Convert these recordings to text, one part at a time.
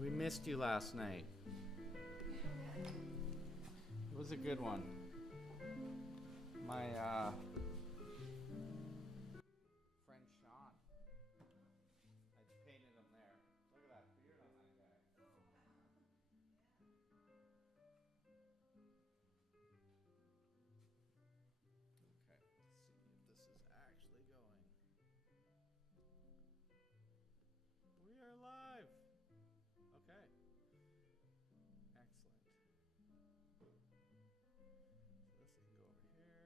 We missed you last night. It was a good one. My friend Sean. I painted him there. Look at that beard on that guy. Okay, let's see if this is actually going. We are live. Okay. Excellent. So this can go over here.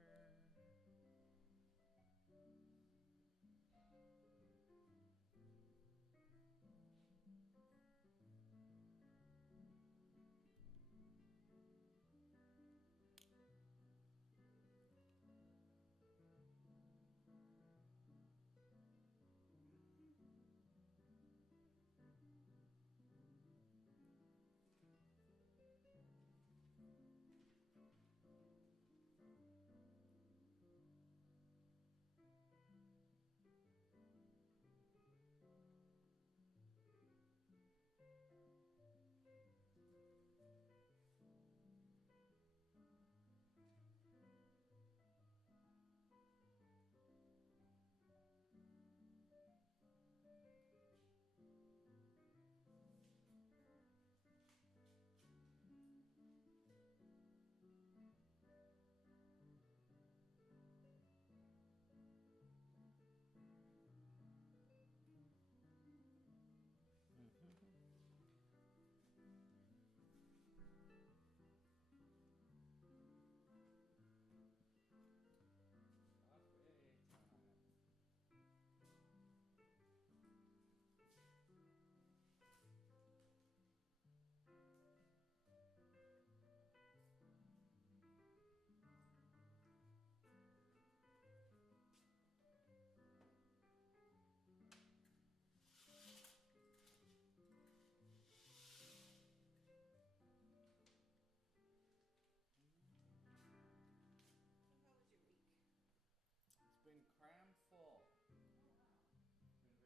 Been crammed full.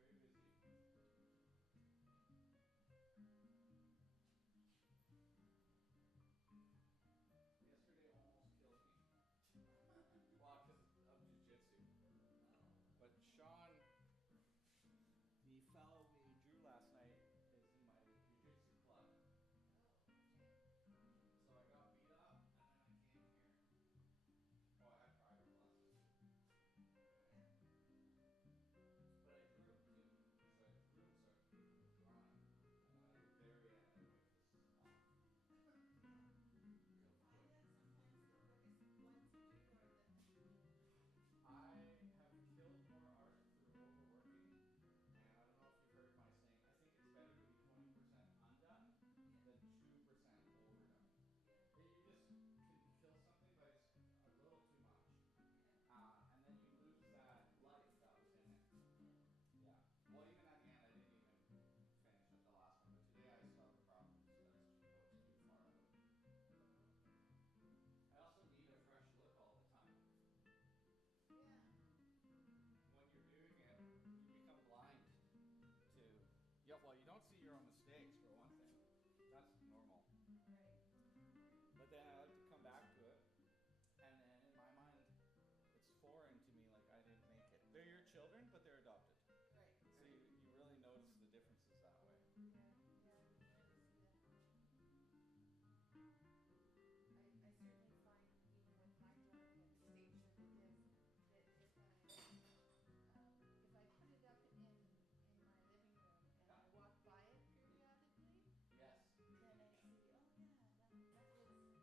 Been very busy. Yesterday almost killed me. Well, because of jiu-jitsu. But Sean, the fellow we drew last night, is in my jiu-jitsu club. So I got beat up and then I came here. Oh, I had private classes. But I threw him too. So I threw him so I could keep him on. And then at the very end, I went to stop. Real quick. I have killed more art through overworking. And I don't know if you've heard my saying. I think it's better to be 20% undone than 2% overdone. You just can kill something, but it's a little too much. And then you lose that life that was in it. Yeah. Well, even at the end, I didn't even finish at the last one. But today I still have a problem because I was too far out. I also need a fresh look all the time. Yeah. When you're doing it, you become blind to. Yeah. Well, you don't see your own mistakes for one thing. That's normal. Right. But then I like to come back to it, and then in my mind, it's foreign to me. Like I didn't make it. They're your children, but they're adopted. Right. So you really notice the differences that way. Yeah, I certainly find, even with my drawing at the stage that it is, that if I put it up in my living room and I walk by it periodically, Yes. then I see, oh yeah, I was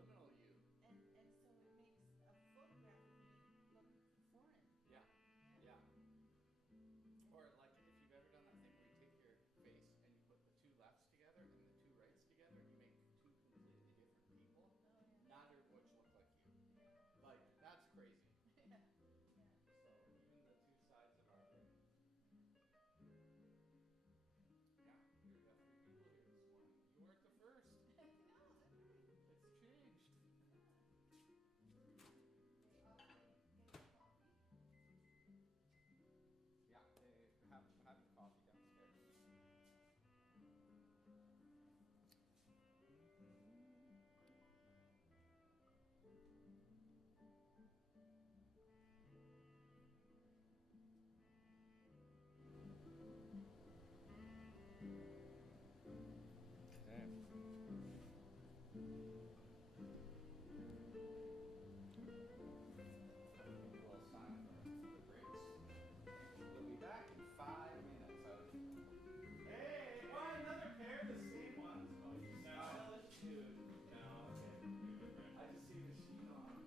subliminal you. And so it makes a photograph of me look foreign. Yeah. Yeah. Or like if you've ever done that thing where you take your face and you put the two lefts together and the two rights together and you make two completely different people, Oh, yeah. neither of which look like you. Yeah. Like, that's crazy. Yeah. So even the two sides of our brain. Yeah, we got 3 people here this morning. You weren't the first. No, that's right. It's changed. They all getting coffee. Yeah, they have having coffee downstairs. Okay. We'll sign for the breaks. We'll be back in 5 minutes. Hey, why another pair of the same ones? Oh, you stylish dude. No, okay. I just see the sheet on.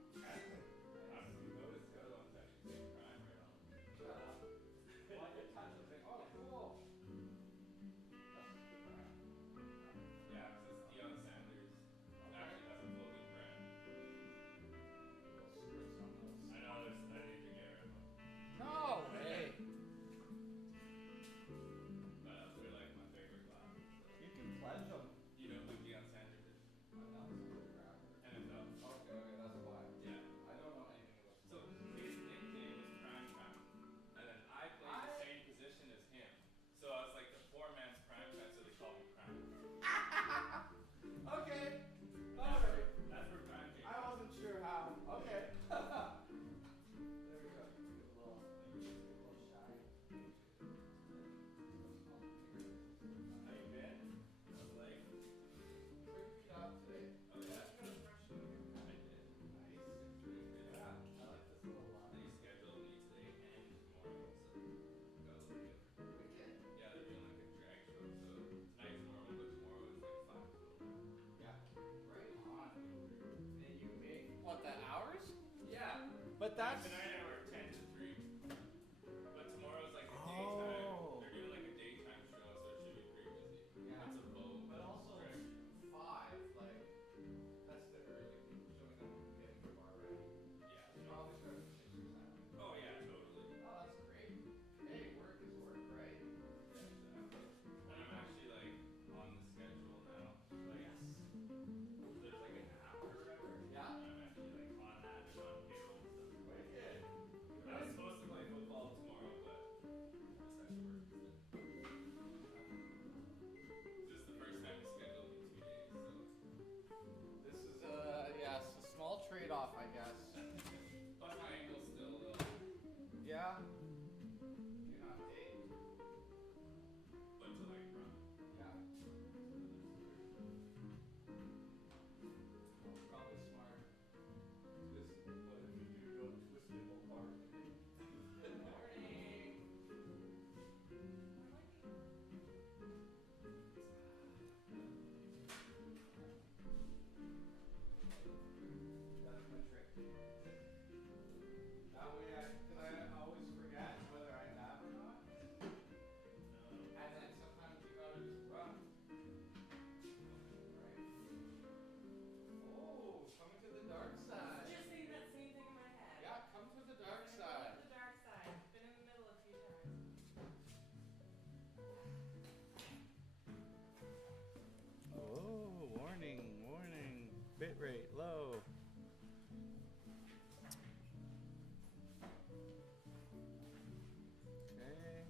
Obviously, those the other ones actually say prime right on. Shut up. Why you touch the thing? Oh, cool. That's a good brand. Yeah, this is Deion Sanders. Actually, that's a clothing brand. Little scripts on those. I know there's I need to get rid of them. No way. But they're like my favorite glasses. You can pledge them. You know who Deion Sanders is? I'm not a photographer. NFL. Okay, that's why. Yeah. I don't know anything about So his nickname is Prime Time. And then I played the same position as him. So I was like the poor man's Prime Time, so they called me Prime. Okay. Alright. That's where Prime came I from. wasn't sure how. Okay. There we go. Give it a little shine. How you been? Like, Pretty beat up today. oh yeah, you got a fresh show. I did. Nice. Yeah. I like this little They line. scheduled me today and tomorrow, so got a little bit. Wicked. Yeah, they're doing like a drag show, so tonight's normal, but tomorrow is like 5 to Yeah. Right on. And you make what, the hours? 11. Yeah. But that's Tonight I work 10 to 3. But tomorrow's like a Oh. daytime. They're doing like a daytime show, so it should be pretty busy. Yeah. It's a boat. But also drag. 5, like that's the early people showing up and getting the bar ready. Yeah. You probably start at 6 or 7. Oh yeah, totally. Oh, that's great. Hey, work is work, right? Yeah, exactly. And I'm actually like on the schedule now. Like, there's like an app or whatever. Yeah. And I'm actually like on that and on payroll and stuff. Wicked. I was supposed to play football tomorrow, but I just had to work instead. Just the first time we scheduled me 2 days, so. This is yes, a small trade-off, I guess. But my ankle's still Yeah. You're not dating. but to like run. Yeah. Probably smart. This, but if you do go twisted apart. Good morning. That's my trick. That way because I always forget whether I have or not. And then sometimes you gotta just run. Right. Oh, coming to the dark side. Just saying that same thing in my head. Yeah, come to the dark Go side. to the dark side. Been in the middle a few times. Oh, warning, warning. Bitrate low. Okay.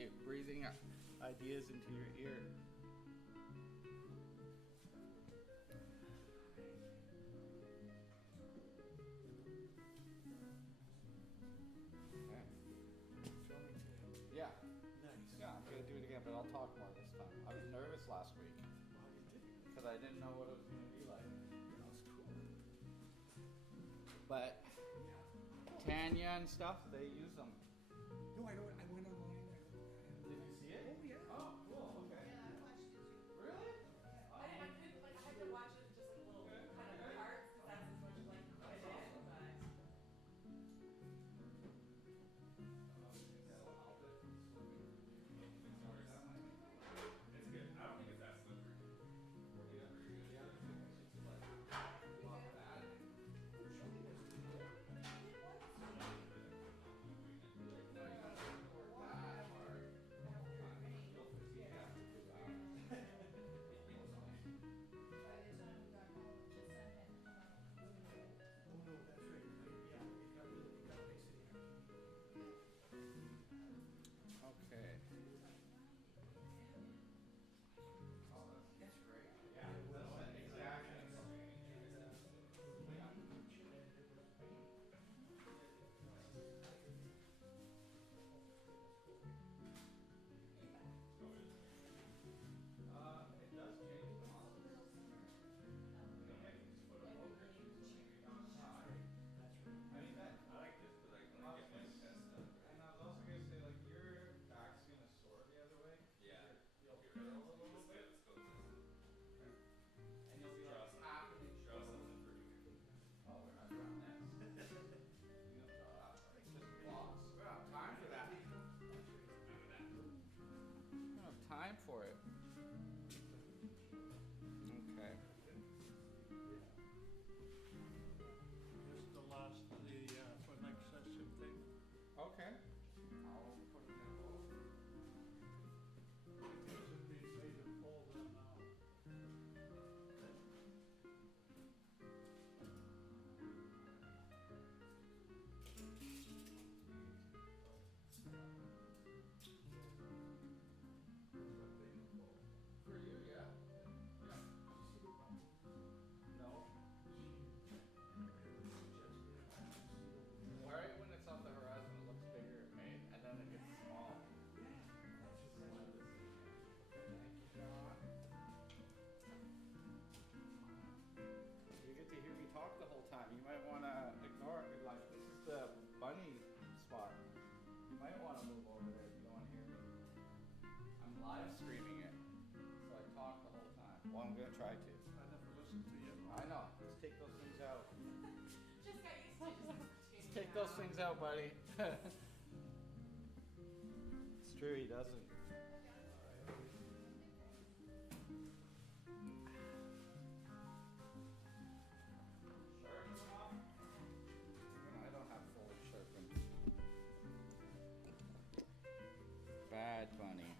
you breathing ideas into your ear. Yeah. Nice. Yeah, I'm gonna do it again, but I'll talk more this time. I was nervous last week Well, you did. because I didn't know what it was gonna be like. That's cool. But Tanya and stuff, they use them. No, I don't. I went online. I looked at it. Did you see it? Oh yeah. Oh, cool. Okay. Yeah, I watched it too. Really? I couldn't, like, I had to watch it just like little kind of parts because that's as much as like I did, but. It's good. I don't think it's that slippery. Yeah, pretty good. The other thing is just like block that. Show me this. No, you don't have to work that hard. You'll fatigue after 2 hours. By the time we got home, the sun had come out. Oh no, that's right. Yeah, it got really. It got nice in the afternoon. Okay. That's great. Yeah, that's exactly. It does change the model. I mean that. I like this, but like when I get my test done. And I was also gonna say like your back's gonna sore the other way. Yeah. You'll You're curl right. a little bit, Let's go test it. and you'll be like half an inch. Show us something pretty good. Oh, we're not drawing this. You don't draw that part. Just blocks. We don't have time for that. We don't have time for it. Okay. This is the last of the, for next session thing. Okay. I'll put it in both. Should be made to pull them now. For you, yeah. Yeah. No. Right when it's on the horizon, it looks bigger in May, and then it gets small. You get to hear me talk the whole time. You might want to ignore it. Like, this is the bunny spot. You might want to move over there if you don't want to hear me. I'm live streaming it, so I talk the whole time. Well, I'm gonna try to. I never listened to you. I know. Let's take those things out. Just got used to just Let's take those things out, buddy. It's true, he doesn't. I don't have fully sharpened. Bad bunny.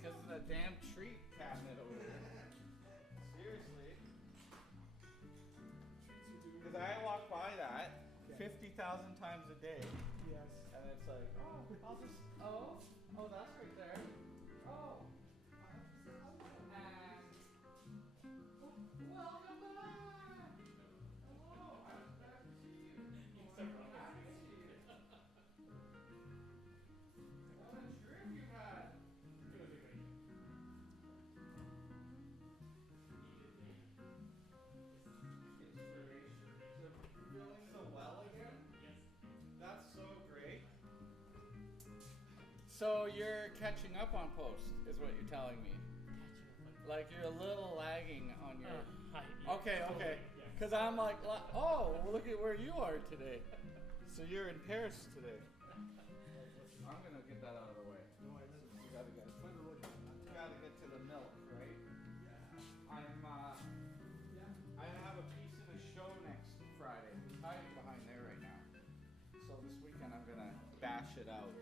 because of the damn treat cabinet over there. Seriously. Because I walk by that 50,000 times a day. Yes. And it's like, oh, I'll just, oh, that's right there. Oh, I have to sit So you're catching up on post, is what you're telling me. Like you're a little lagging on your. Okay. Because I'm like, oh, look at where you are today. So you're in Paris today. I'm gonna get that out of the way. You gotta get to the milk, right? I have a piece in a show next Friday. It's hiding behind there right now. So this weekend I'm gonna bash it out.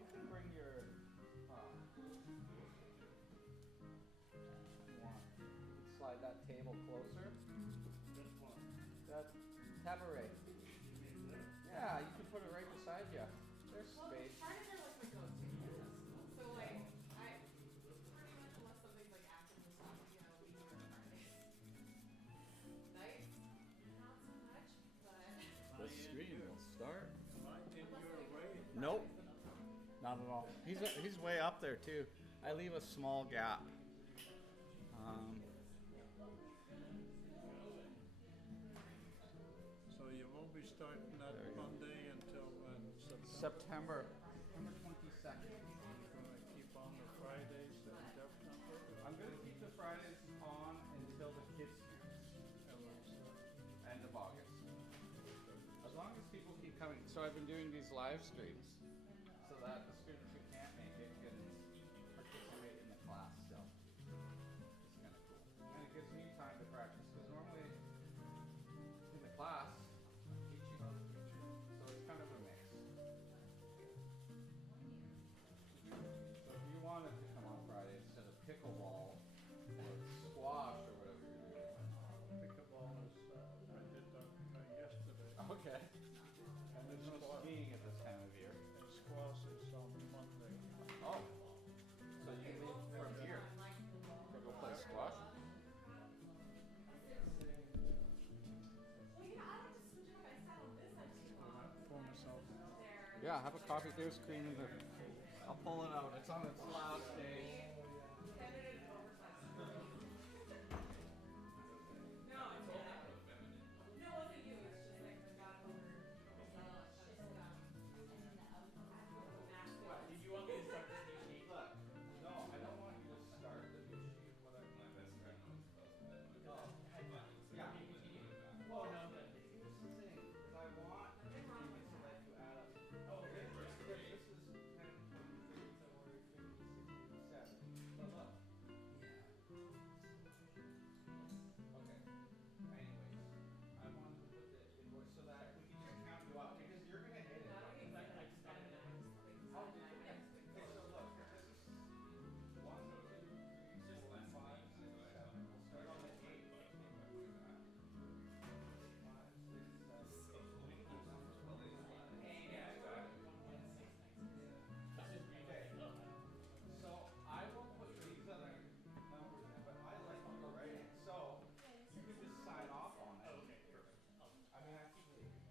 You can bring your slide that table closer. That cabaret. Yeah, you can put it right beside you. There's space. Fridays are like my go-to. So like, I pretty much unless something's like actively stopping me, I will be here on Fridays. Nights, not so much, but The stream will start. Am I in your way? Nope, not at all. He's way up there too. I leave a small gap. So you won't be starting that Monday until when? September 22nd. You're going to keep on the Fridays that Jeff comes over? I'm gonna keep the Fridays on until the kids end of August. As long as people keep coming. So I've been doing these live streams so that the students who can't make it can participate in the class still. It's kind of cool. And it gives me time to practice because normally in the class I'm teaching other teachers. So it's kind of a mix. So if you wanted to come on Friday instead of pickleball or squash or whatever you're doing. Pickleball is, I did that yesterday. Okay. And there's no skiing at this time of year. And squash is on Monday. Oh. So you leave from here to go play squash? well, you know, I don't just switch it up. I sat on this side too long. For myself. There. Yeah, have a coffee. There's cream in there. I'll pull it out. It's on its last day. Feminine oversized. No, it's not. No, it wasn't you. It's just like the godmother. What? Did you want me to start the new sheet? Look. No, I don't want you to start the new sheet. What I My best friend knows about that. Yeah. Well, no, but here's the thing. Is I want to let you add up. Oh, this is 10, 20, 30, 40, 50, 60, 70. But look. Okay. Anyways, I wanted to put the invoice so that we can just count you up because you're gonna hit it. Oh, did you? Okay, so look, this is 1, 2, 3, 4, 5, 6, 7. We'll start on the 8th. 5, 6, 7. Okay. So I will put these other numbers in, but I like to write it. So you can just sign off on it. Okay, perfect. I mean, I keep taking it.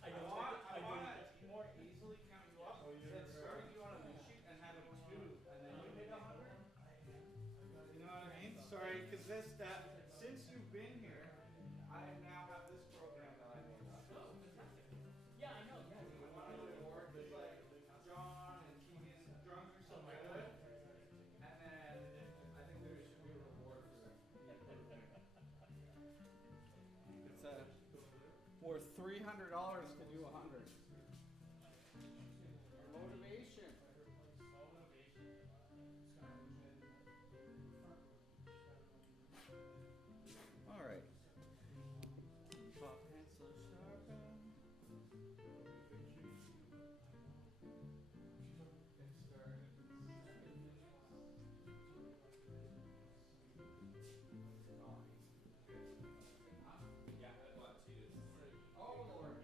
I want to more easily count you up than starting you on a new sheet and having 2 and then you hit 100. You know what I mean? Sorry, because since you've been here, I now have this program that I made up. Oh, fantastic. Yeah, I know. Yeah, we want to reward with like John and Keegan. Drums are so good. And then I think there should be a reward for them. It's worth $300 to do 100. Motivation. All right. Pop pencil sharpen. Get started. Yeah, I bought 2. Oh Lord.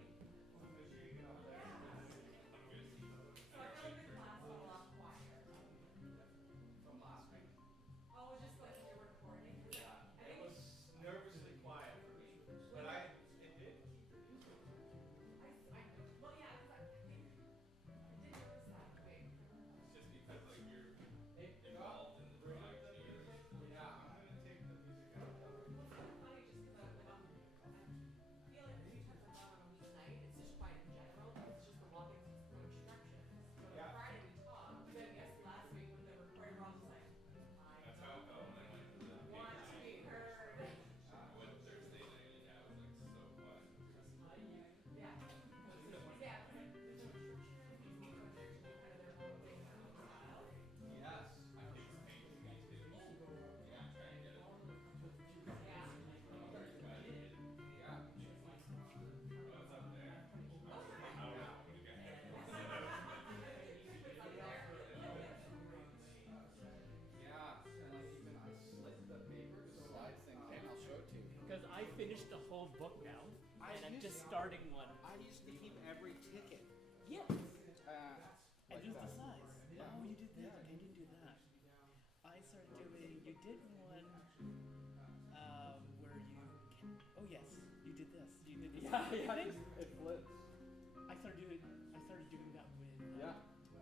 whole book now, I and I'm used- just starting one. I used to keep every ticket. Yes. And Like use the that. size. Yeah. Oh, you did that. I didn't do that. I started doing. You did one where you can. Oh yes, you did this. You did this. thing. It flips. I started doing that with Yeah.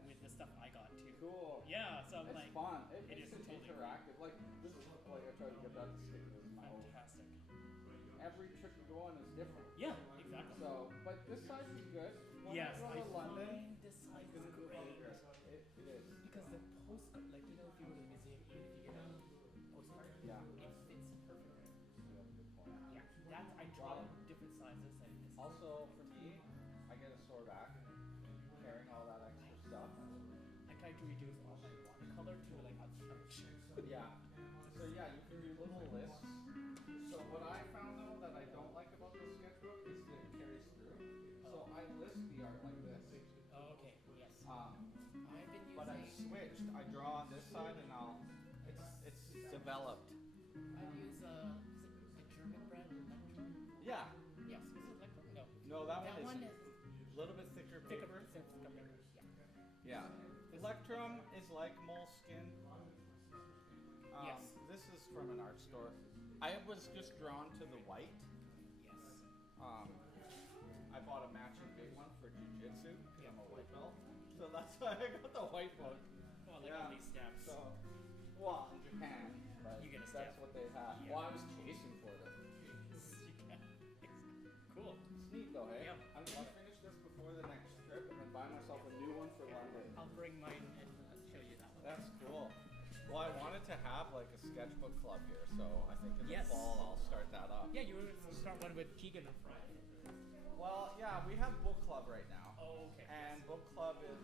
with the stuff I got too. Cool. Yeah, so I'm It's like fun. It it makes is it totally interactive. Like this is like I try to get that to stick. This is my whole. fantastic. Every trip you go on is different. Yeah, exactly. So, but this size is good. When Yes, I I go to London, find this size it's is gonna do great bigger. It is. because the postcard, like you know, if you go to the museum, even if you get a postcard, Yeah. it fits perfectly. You have a good point. Yeah, that's I draw different sizes and this. Also, for me, I get a sore back carrying all that extra stuff. I try to reduce all my watercolor to like a chunk. Yeah. So yeah, you can do little lists. So what I found though that I don't like about the sketchbook is that it carries through. So I list the art like this. Oh, okay. Yes. I've been using. But I switched. I draw on this side and it's developed. I use is it the German brand Electrum? Yeah. Yes. Is it Electrum? No. No, that That one one is is a little bit thicker thicker. paper. Thicker paper. Yeah. Yeah. Electrum is like moleskin. Yes. This is from an art store. I was just drawn to the white. Yes. I bought a matching big one for jiu-jitsu. I'm a white belt. So that's why I got the white one. Well, like Yeah. all these stamps. So, well, in Japan, but You get a that's stamp. what they have. Yeah. Well, I was chasing for them. Cool. It's neat though, hey? Yeah. I'm gonna finish this before the next trip and then buy myself a new one for London. I'll bring mine and show you that one. That's cool. Well, I wanted to have like a sketchbook club here, so I think in the Yes. fall I'll start that up. Yeah, you were to start one with Keegan and Fry. Well, yeah, we have book club right now. Oh, okay. And book club is,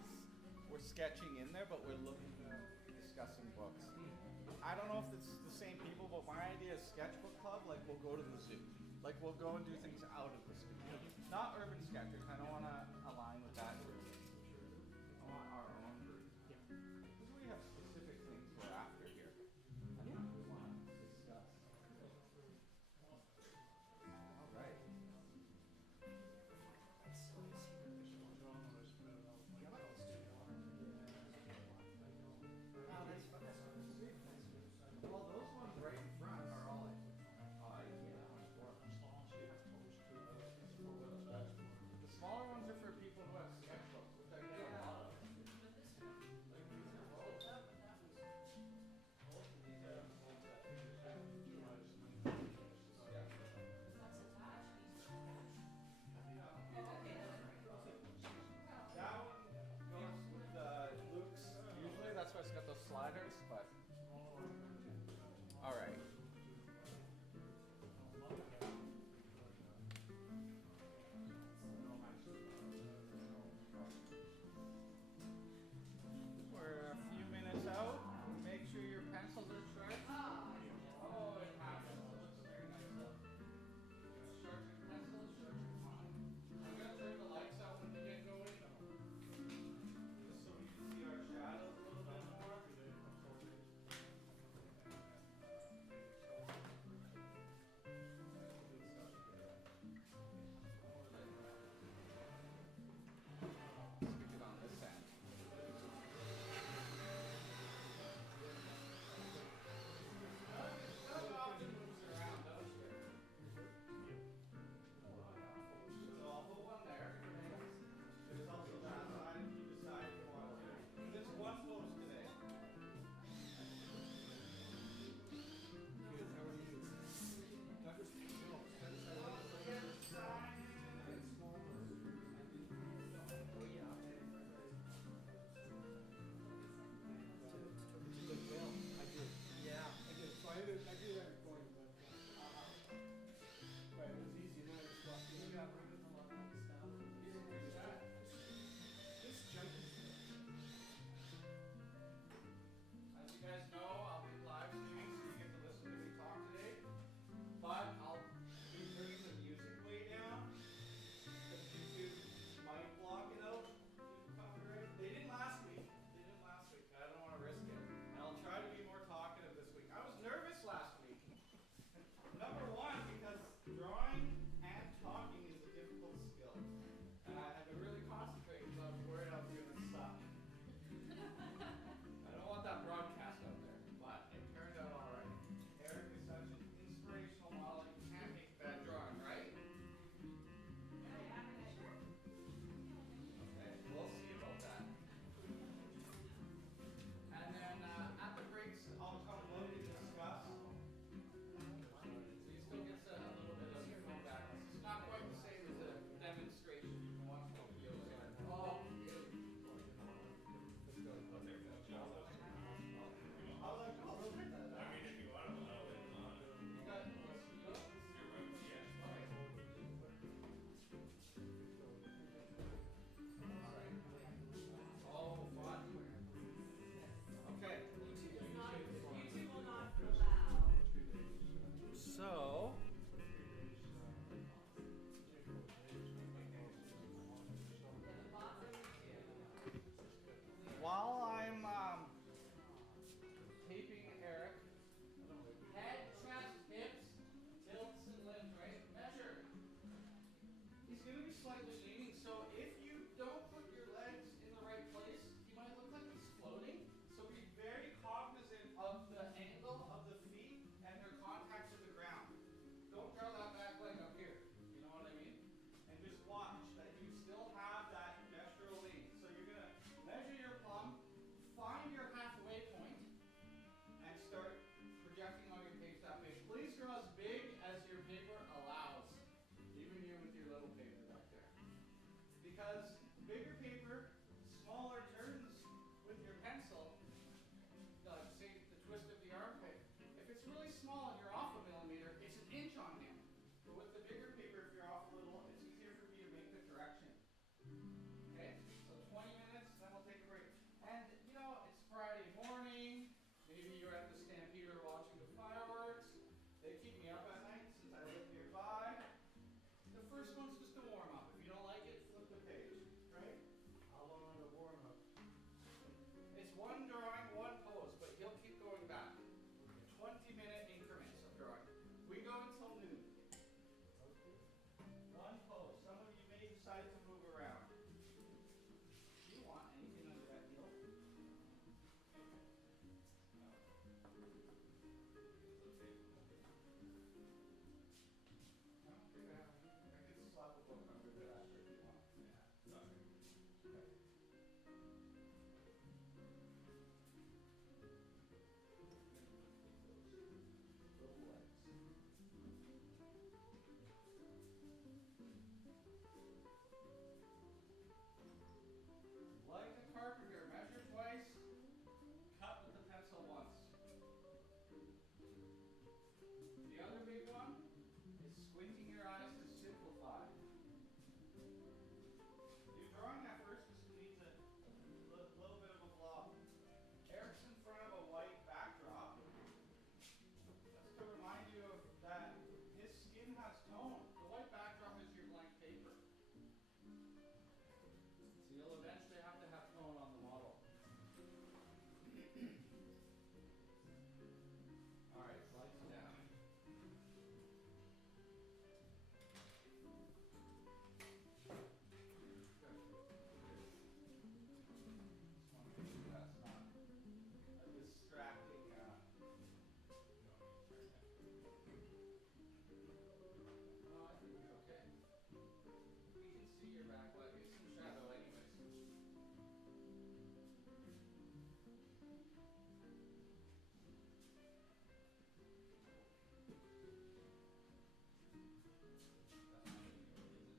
we're sketching in there, but we're looking at discussing books. I don't know if it's the same people, but my idea is sketchbook club, like we'll go to the zoo. Like we'll go and do things out of the zoo. Not urban sketchers, I don't want to align with that group. I want our own group. Because we have specific things we're after here. I think we want to discuss. All right. Well, those ones right in front are all like, the smaller ones are for people who have sketch slightly leaning. So if you don't put your legs in the right place, he might look like he's floating. So be very cognizant of the angle of the feet and their contact to the ground. Don't draw that back leg up here. You know what I mean? And just watch that you still have that gestural lean. So you're going to measure your plum, find your halfway point, and start projecting on your page that big. Please draw as big as your paper allows. Even you with your little paper back there. Because bigger paper, smaller turns with your pencil, like say the twist of the armpit. If it's really small and you're off a millimeter, it's an inch on him. But with the bigger paper, if you're off a little, it's easier for me to make the correction. Okay? So 20 minutes, then we'll take a break. And, you know, it's Friday morning. Maybe you're at the Stampeder watching the fireworks. They keep me up at night since I live nearby. The first one's just a warm-up. If you don't like it, flip the page. Right? How long on the warm-up? It's one drawing, one pose, but he'll keep going back. 20-minute increments of drawing. We go until noon. One pose. Some of you may decide to move around. Do you want anything under that heel? No. I could slap a book under there after if you want. Yeah, sorry. Okay. Little legs. Like a carpenter, measure twice, cut with the pencil once. The other big one is squinting your eyes to simplify. You're drawing that first just needs a little bit of a blob. Eric's in front of a white backdrop. That's to remind you of that his skin has tone. The white backdrop is your blank paper. So you'll eventually have to have tone on the model. All right, lights down. Good. Just want to make sure that's not a distracting. No, I think you're okay. We can see your back leg. It's in shadow anyways. That's not really good, is it?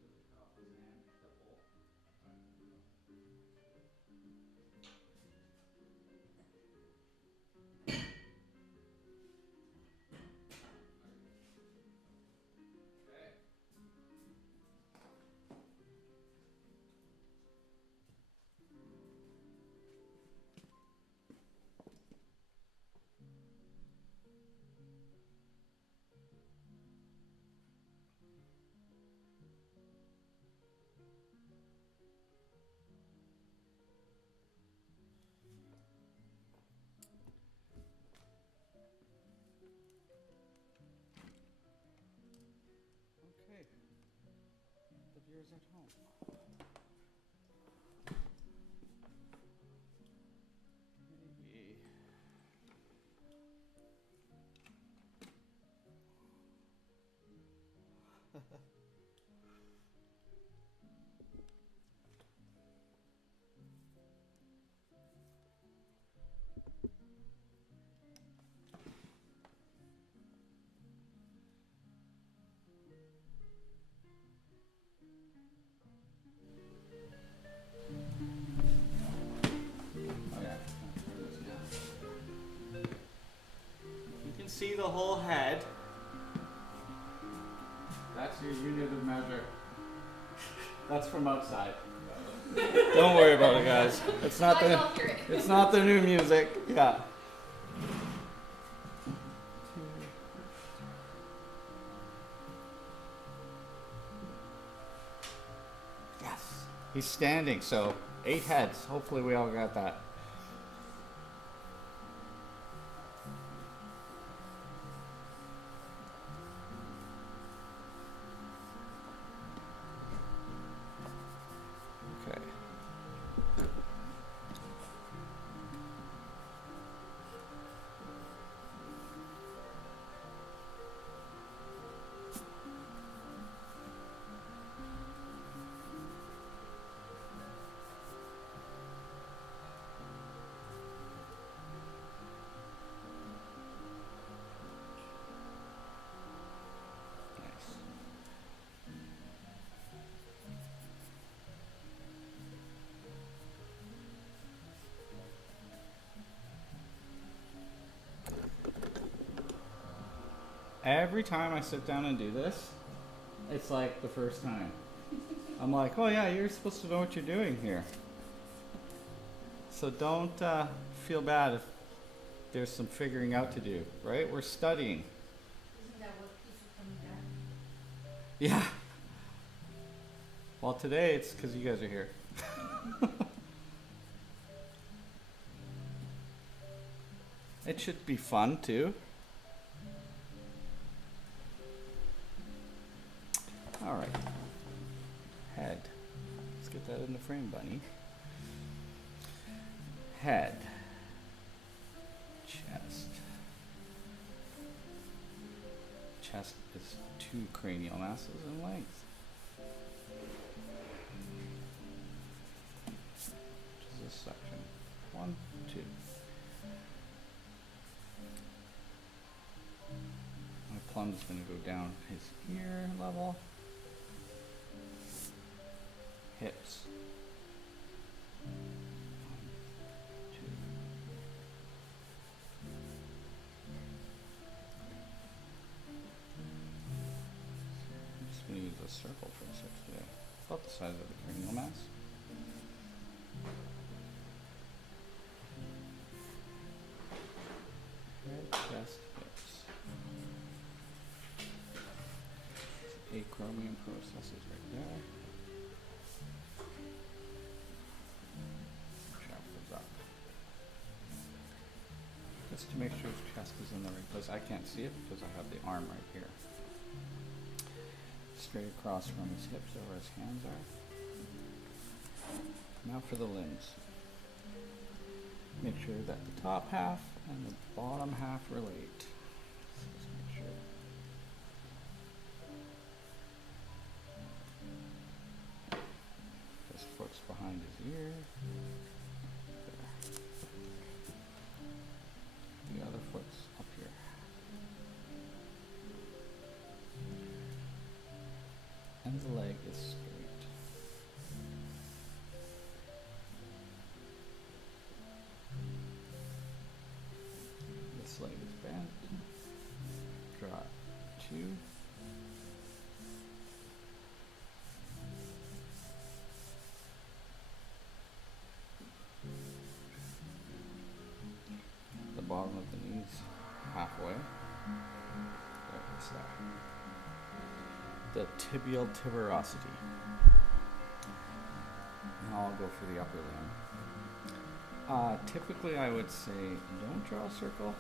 Does it cut off his hand, the pole? Okay. Okay. The viewers at home. Maybe. You can see the whole head. That's your unit of measure. That's from outside. Don't worry about it, guys. It's not it's not the new music. Yeah. Yes. He's standing, so 8 heads. Hopefully we all got that. Every time I sit down and do this, it's like the first time. I'm like, oh yeah, you're supposed to know what you're doing here. So don't feel bad if there's some figuring out to do, right? We're studying. Isn't that what keeps you coming back? Yeah. Well, today it's because you guys are here. It should be fun too. All right. Head. Let's get that in the frame, bunny. Head. Chest. Chest is 2 cranial masses in length. Which is this section. 1, 2. My plumb is going to go down his ear level. Hips. 1, 2. I'm just going to use a circle for this today. About the size of the cranial mass. Head, chest, hips. Acromion processes right there. Sharpens up. Just to make sure his chest is in the right place. I can't see it because I have the arm right here. Straight across from his hips to where his hands are. Now for the limbs. Make sure that the top half and the bottom half relate. So just make sure. His foot's behind his ear. There. The other foot's up here. And the leg is straight. This leg is bent. Draw 2. The bottom of the knees halfway. There, it's there. The tibial tuberosity. Now I'll go for the upper limb. Typically I would say don't draw a circle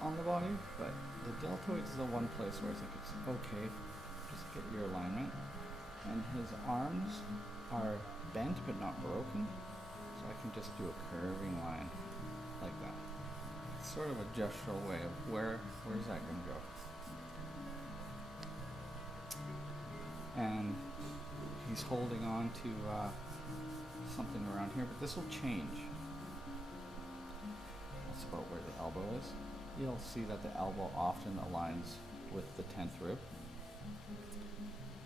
on the body, but the deltoid is the one place where I think it's okay. Just get your alignment. And his arms are bent but not broken, so I can just do a curving line like that. It's sort of a gestural way of where's that going to go. And he's holding on to something around here, but this will change. That's about where the elbow is. You'll see that the elbow often aligns with the 10th rib.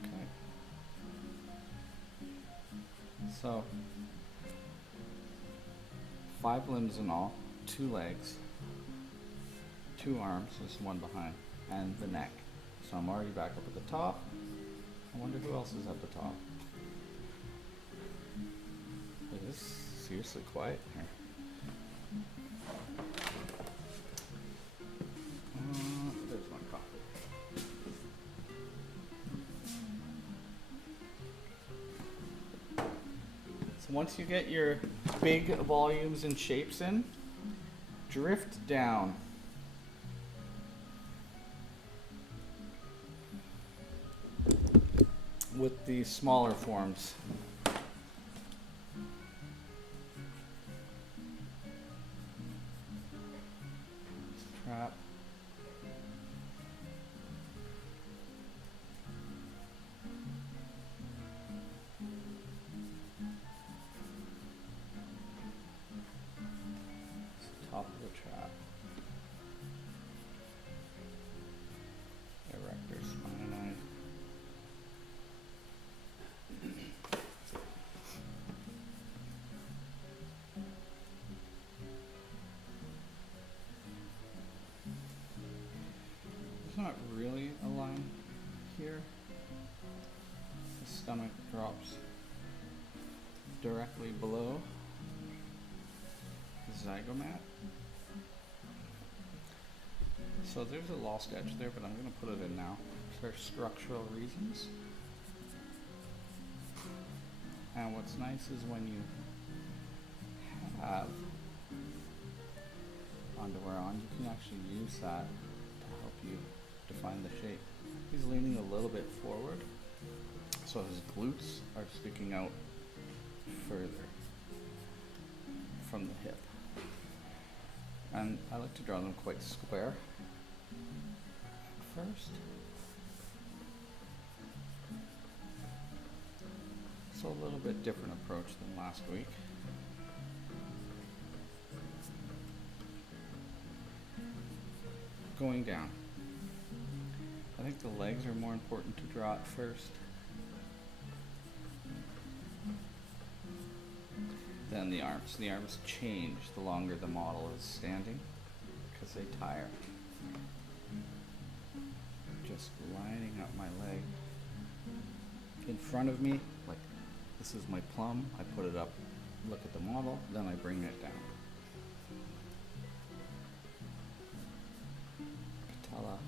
Okay. So, 5 limbs in all, 2 legs, 2 arms, there's one behind, and the neck. So I'm already back up at the top. I wonder who else is at the top. It is seriously quiet here. There's my coffee. So once you get your big volumes and shapes in, drift down. With the smaller forms. Trap. It's the top of the trap. Erector spine. there's not really a line here. The stomach drops directly below the zygomat. So there's a law sketch there, but I'm going to put it in now for structural reasons. And what's nice is when you have underwear on, you can actually use that to help you define the shape. He's leaning a little bit forward, so his glutes are sticking out further from the hip. And I like to draw them quite square first. So a little bit different approach than last week. Going down. I think the legs are more important to draw at first than the arms. The arms change the longer the model is standing because they tire. Just lining up my leg in front of me, like this is my plum. I put it up, look at the model, then I bring it down. Patella,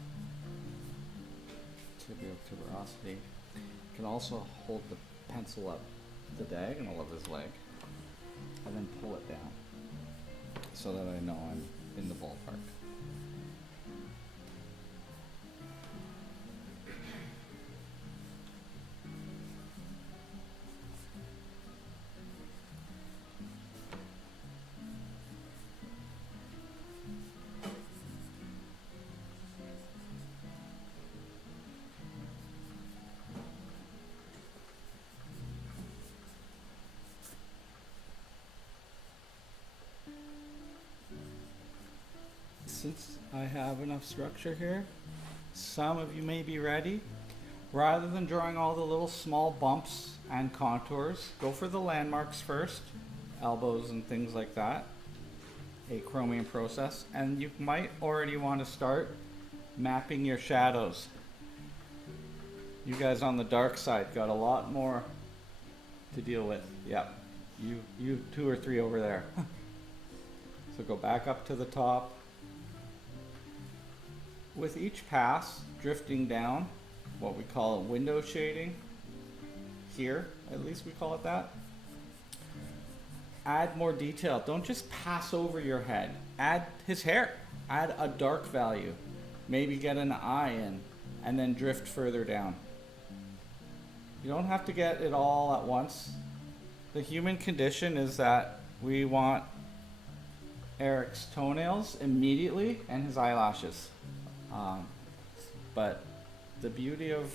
tibial tuberosity. You can also hold the pencil up the diagonal of his leg and then pull it down so that I know I'm in the ballpark. Since I have enough structure here, some of you may be ready. Rather than drawing all the little small bumps and contours, go for the landmarks first, elbows and things like that, a chromium process, and you might already want to start mapping your shadows. You guys on the dark side got a lot more to deal with. Yep, you 2 or 3 over there. So go back up to the top. With each pass, drifting down, what we call window shading, here, at least we call it that. Add more detail. Don't just pass over your head. Add his hair. Add a dark value. Maybe get an eye in, and then drift further down. You don't have to get it all at once. The human condition is that we want Eric's toenails immediately and his eyelashes. But the beauty of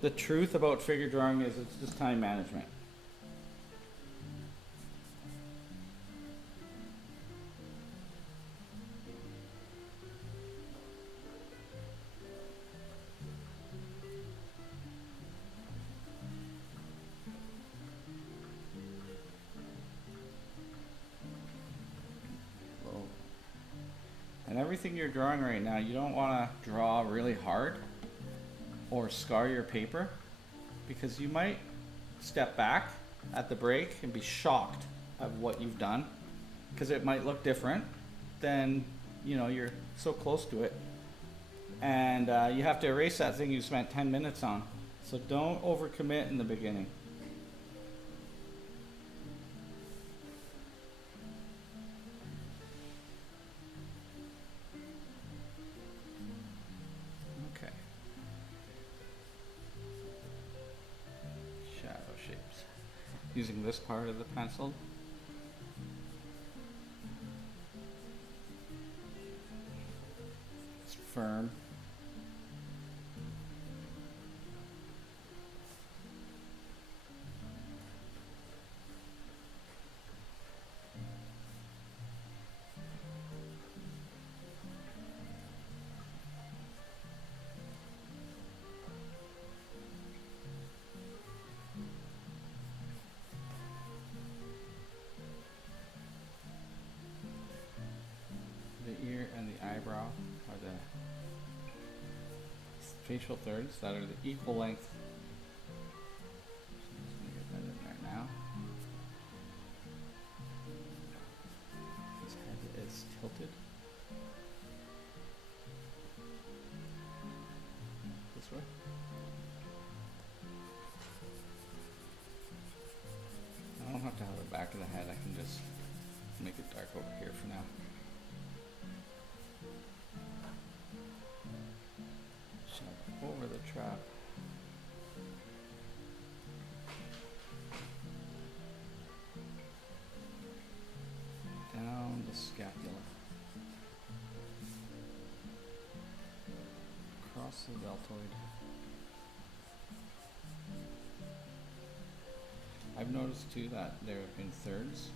the truth about figure drawing is it's just time management. And everything you're drawing right now, you don't want to draw really hard or scar your paper, because you might step back at the break and be shocked at what you've done, because it might look different than, you know, you're so close to it. And you have to erase that thing you spent 10 minutes on. So don't overcommit in the beginning. Using this part of the pencil. It's firm. facial thirds that are the equal length. So I'm just gonna get that in there now. His head is tilted. This way. I don't have to have the back of the head, I can just make it dark over here for now. Shadow over the trap. Down the scapula. Across the deltoid. I've noticed too that there have been thirds.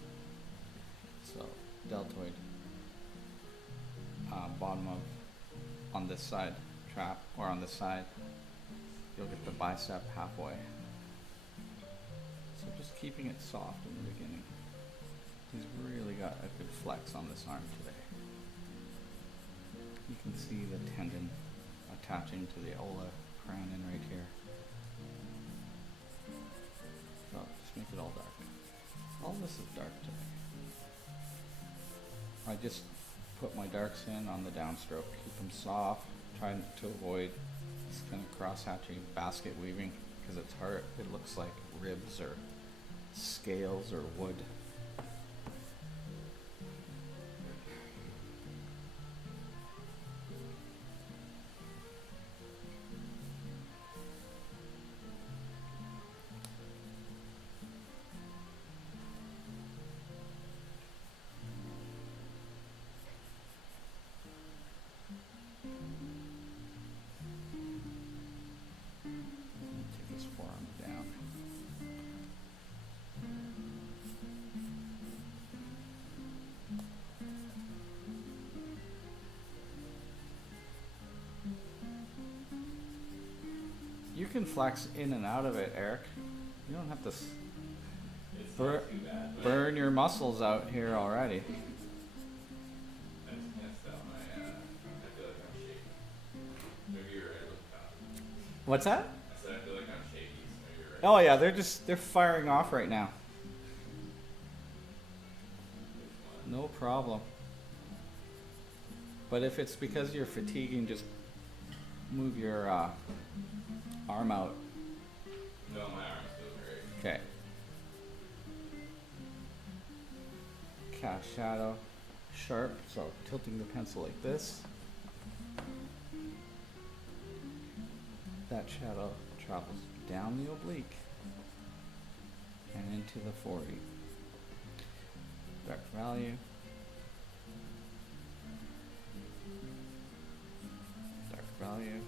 So deltoid, bottom of, on this side trap, or on this side, you'll get the bicep halfway. So just keeping it soft in the beginning. He's really got a good flex on this arm today. You can see the tendon attaching to the olecranon right here. So just make it all dark. All this is dark today. I just put my darks in on the downstroke, keep them soft, trying to avoid this kind of cross-hatching basket weaving because it's hard. It looks like ribs or scales or wood. Take his forearm down. You can flex in and out of it, Eric. You don't have to It's not too bad. But burn your muscles out here already. I just can't stop my. I feel like I'm shaky. Maybe you're right about that. What's that? I said I feel like I'm shaky. So maybe you're right. Oh yeah, they're firing off right now. No problem. But if it's because you're fatiguing, just move your arm out. No, my arms feel great. Okay. Cast shadow, sharp, so tilting the pencil like this. That shadow travels down the oblique and into the 40. Dark value. Dark value.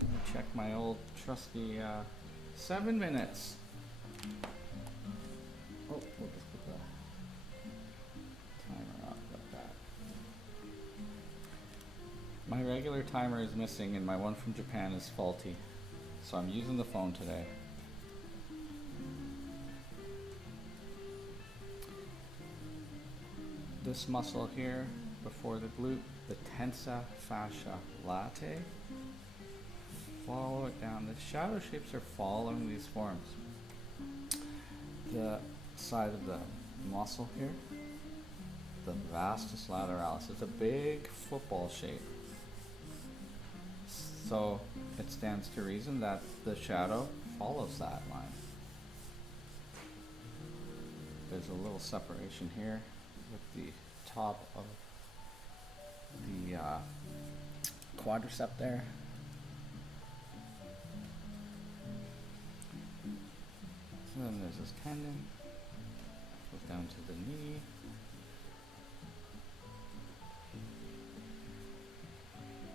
Let me check my old trusty 7 minutes. Oh, we'll just put the timer off like that. My regular timer is missing and my one from Japan is faulty. So I'm using the phone today. This muscle here before the glute, the tensa fascia latae. Follow it down. The shadow shapes are following these forms. The side of the muscle here, the vastus lateralis. It's a big football shape. So it stands to reason that the shadow follows that line. There's a little separation here with the top of the quadricep there. So then there's this tendon, goes down to the knee.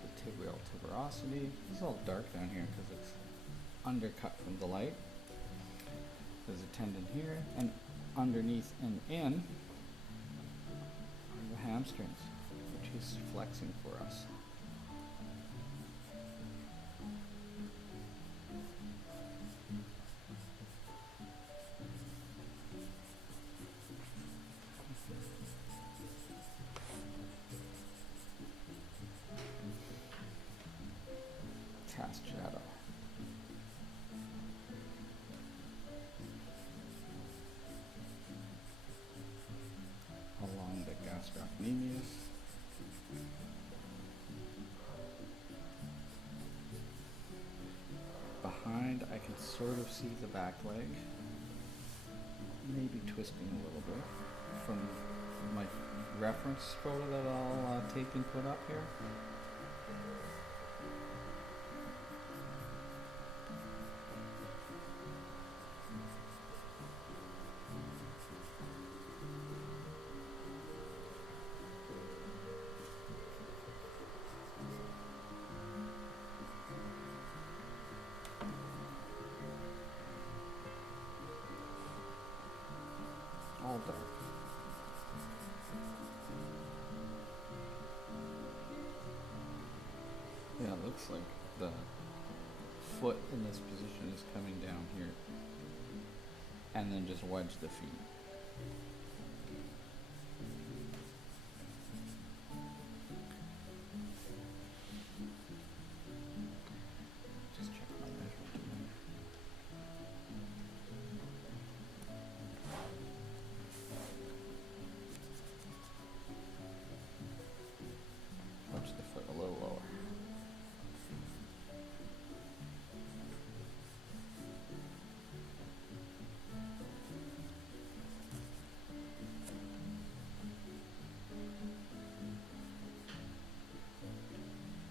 The tibial tuberosity. It's all dark down here because it's undercut from the light. There's a tendon here, and underneath and in are the hamstrings, which he's flexing for us. cast shadow along the gastrocnemius. Behind, I can sort of see the back leg, maybe twisting a little bit from my reference photo that I'll take and put up here. All dark. Yeah, it looks like the foot in this position is coming down here. And then just wedge the feet. Just check my measurement. Wedge the foot a little lower.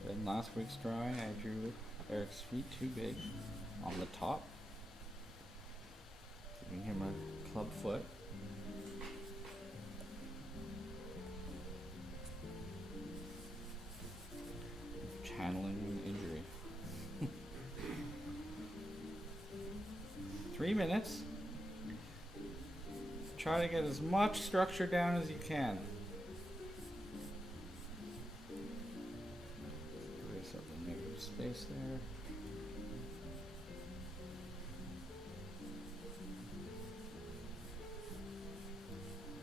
In last week's drawing, I drew Eric's feet too big on the top, giving him a club foot. Channeling an injury. 3 minutes. Try to get as much structure down as you can. Erase up the negative space there.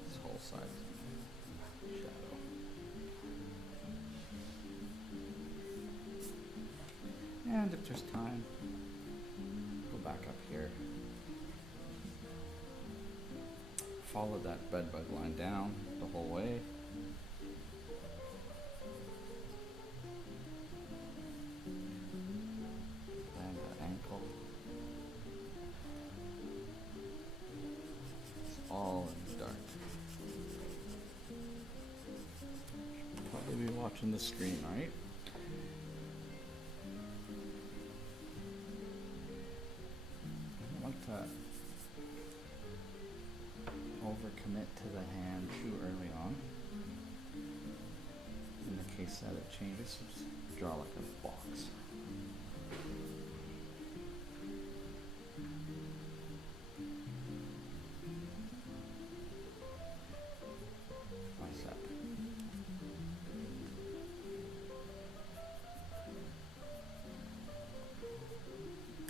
This whole side is shadow. And if there's time, go back up here. Follow that bedbug line down the whole way. And the ankle. It's all in the dark. Should probably be watching the screen, right? I don't like to overcommit to the hand too early on. In the case that it changes, just draw like a box. Bicep.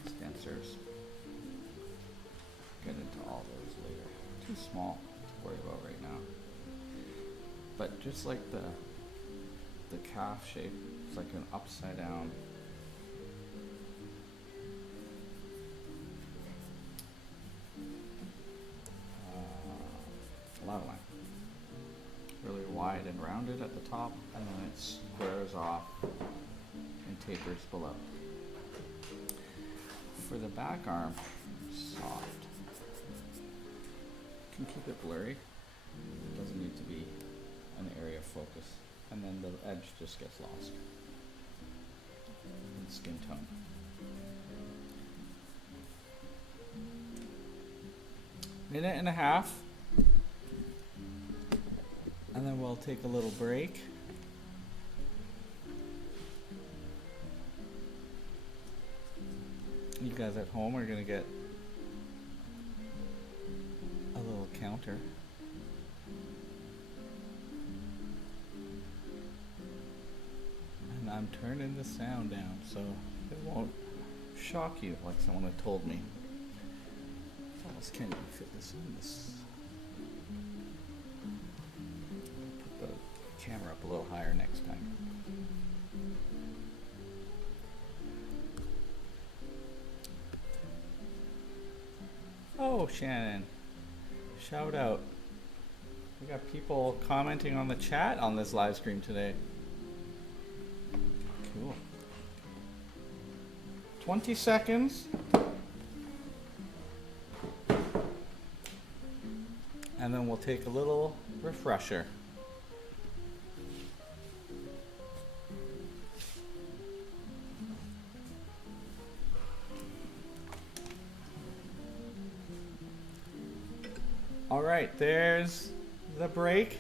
Extensors. Get into all those later. Too small to worry about right now. But just like the calf shape, it's like an upside down ladder line. Really wide and rounded at the top, and then it squares off and tapers below. For the back arm, soft. Can keep it blurry. It doesn't need to be an area of focus. And then the edge just gets lost in skin tone. Minute and a half. And then we'll take a little break. You guys at home are gonna get a little counter. And I'm turning the sound down so it won't shock you like someone had told me. Thomas, can you fit this in this? Put the camera up a little higher next time. go, Shannon. Shout out. We got people commenting on the chat on this live stream today. Cool. 20 seconds. And then we'll take a little refresher. All right, there's the break.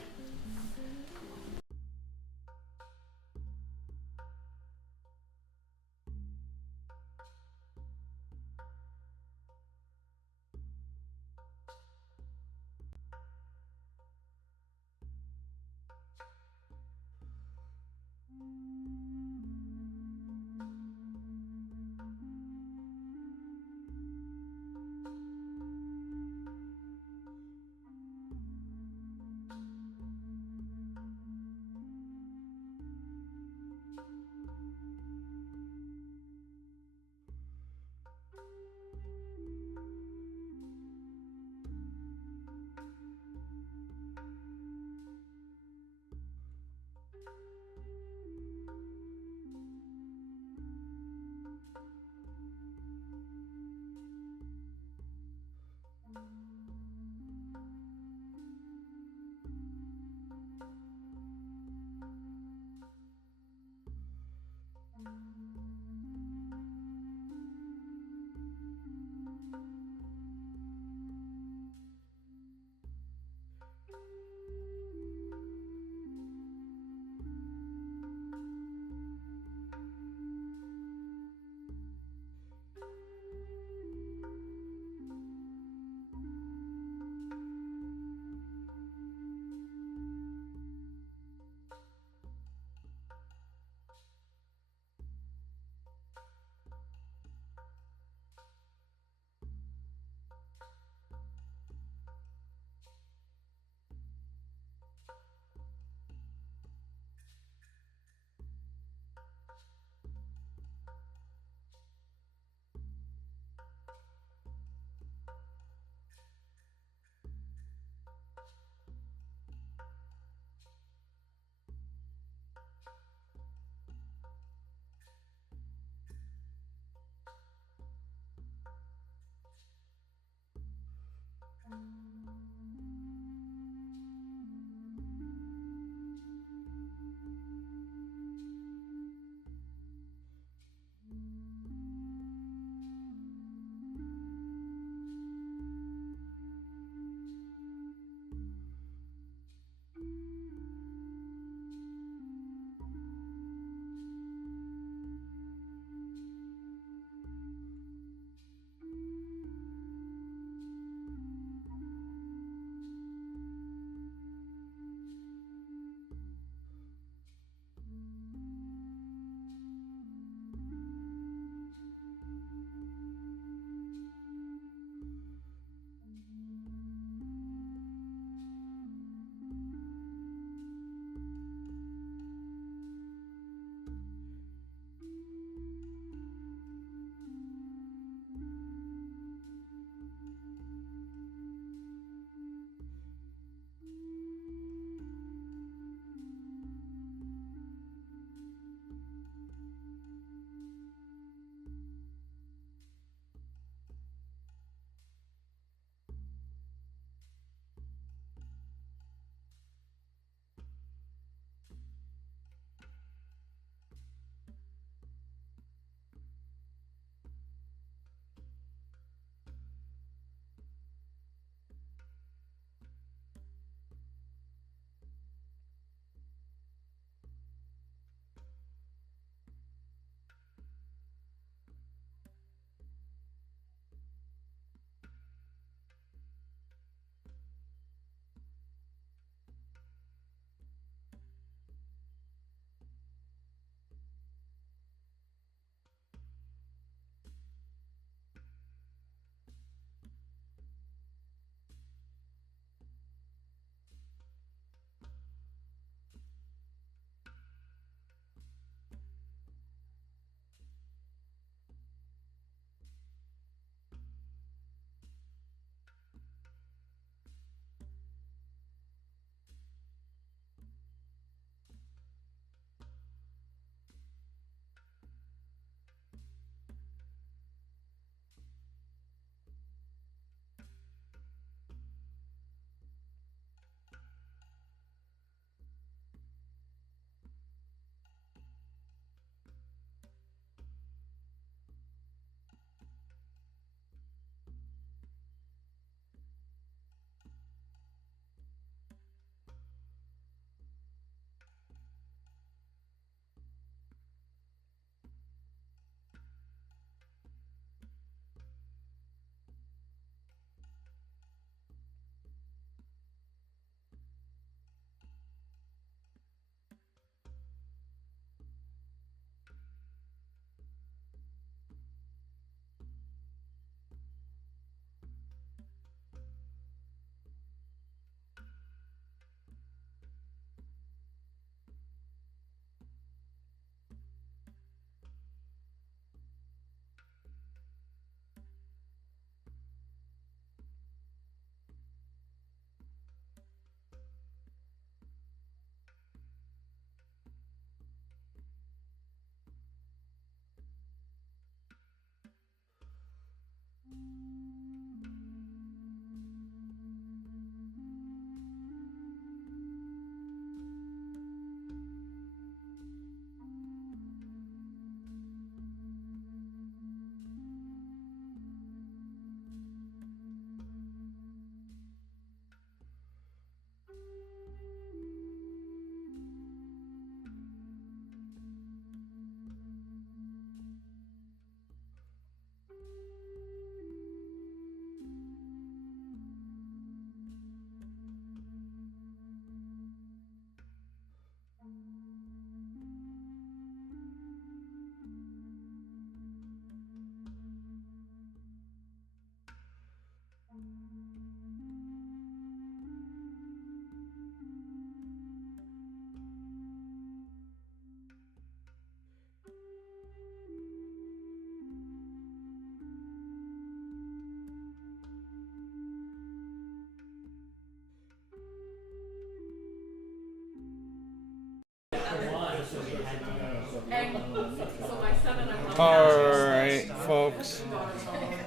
So my son and I.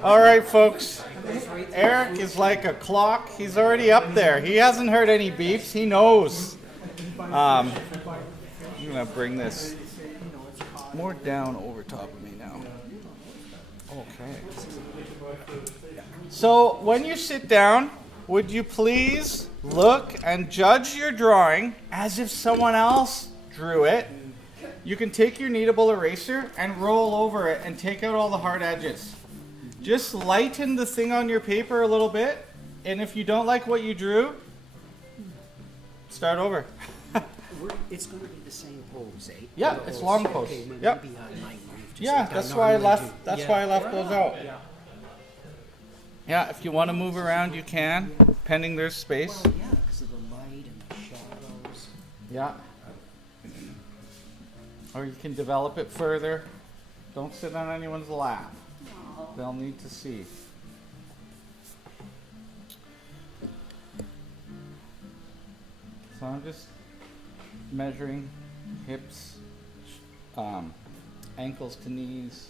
All right, folks. Eric is like a clock. He's already up there. He hasn't heard any beeps. He knows. I'm gonna bring this more down over top of me now. Okay. So when you sit down, would you please look and judge your drawing as if someone else drew it? You can take your kneadable eraser and roll over it and take out all the hard edges. Just lighten the thing on your paper a little bit, and if you don't like what you drew, start over. It's going to be the same pose, eh? Yeah, it's long pose. Okay, Yep. maybe I might move just Yeah, like that's I why I normally left. do. That's Yeah. why I left those out. Yeah. Yeah, if you want to move around, you can, pending there's space. Well, yeah, because of the light and the shadows. Yeah. Or you can develop it further. Don't sit on anyone's lap. They'll need to see. So I'm just measuring hips, ankles to knees.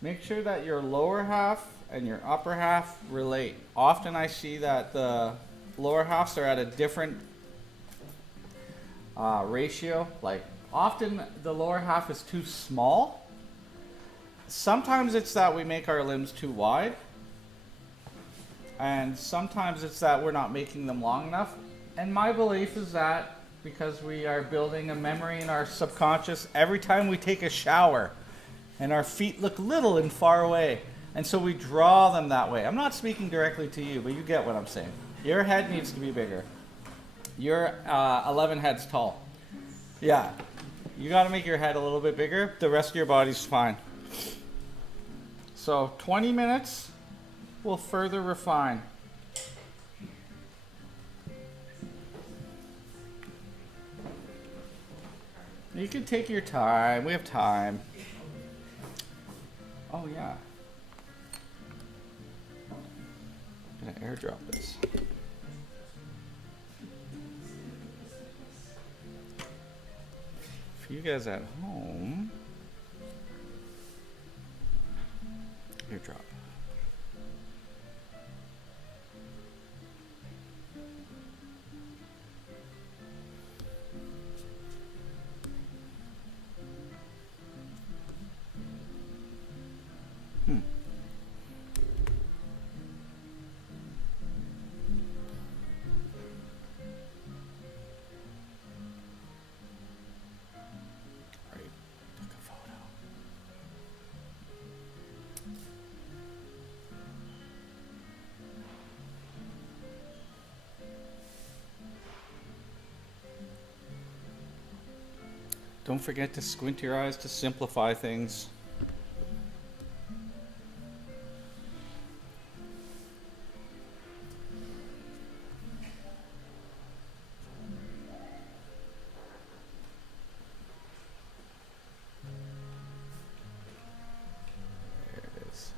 Make sure that your lower half and your upper half relate. Often I see that the lower halves are at a different ratio. Like often the lower half is too small. Sometimes it's that we make our limbs too wide. And sometimes it's that we're not making them long enough. And my belief is that because we are building a memory in our subconscious every time we take a shower and our feet look little and far away. And so we draw them that way. I'm not speaking directly to you, but you get what I'm saying. Your head needs to be bigger. You're 11 heads tall. Yeah, you got to make your head a little bit bigger. The rest of your body's fine. So 20 minutes will further refine. You can take your time. We have time. Oh yeah. I'm gonna airdrop this. For you guys at home, airdrop. Don't forget to squint your eyes to simplify things. There it is.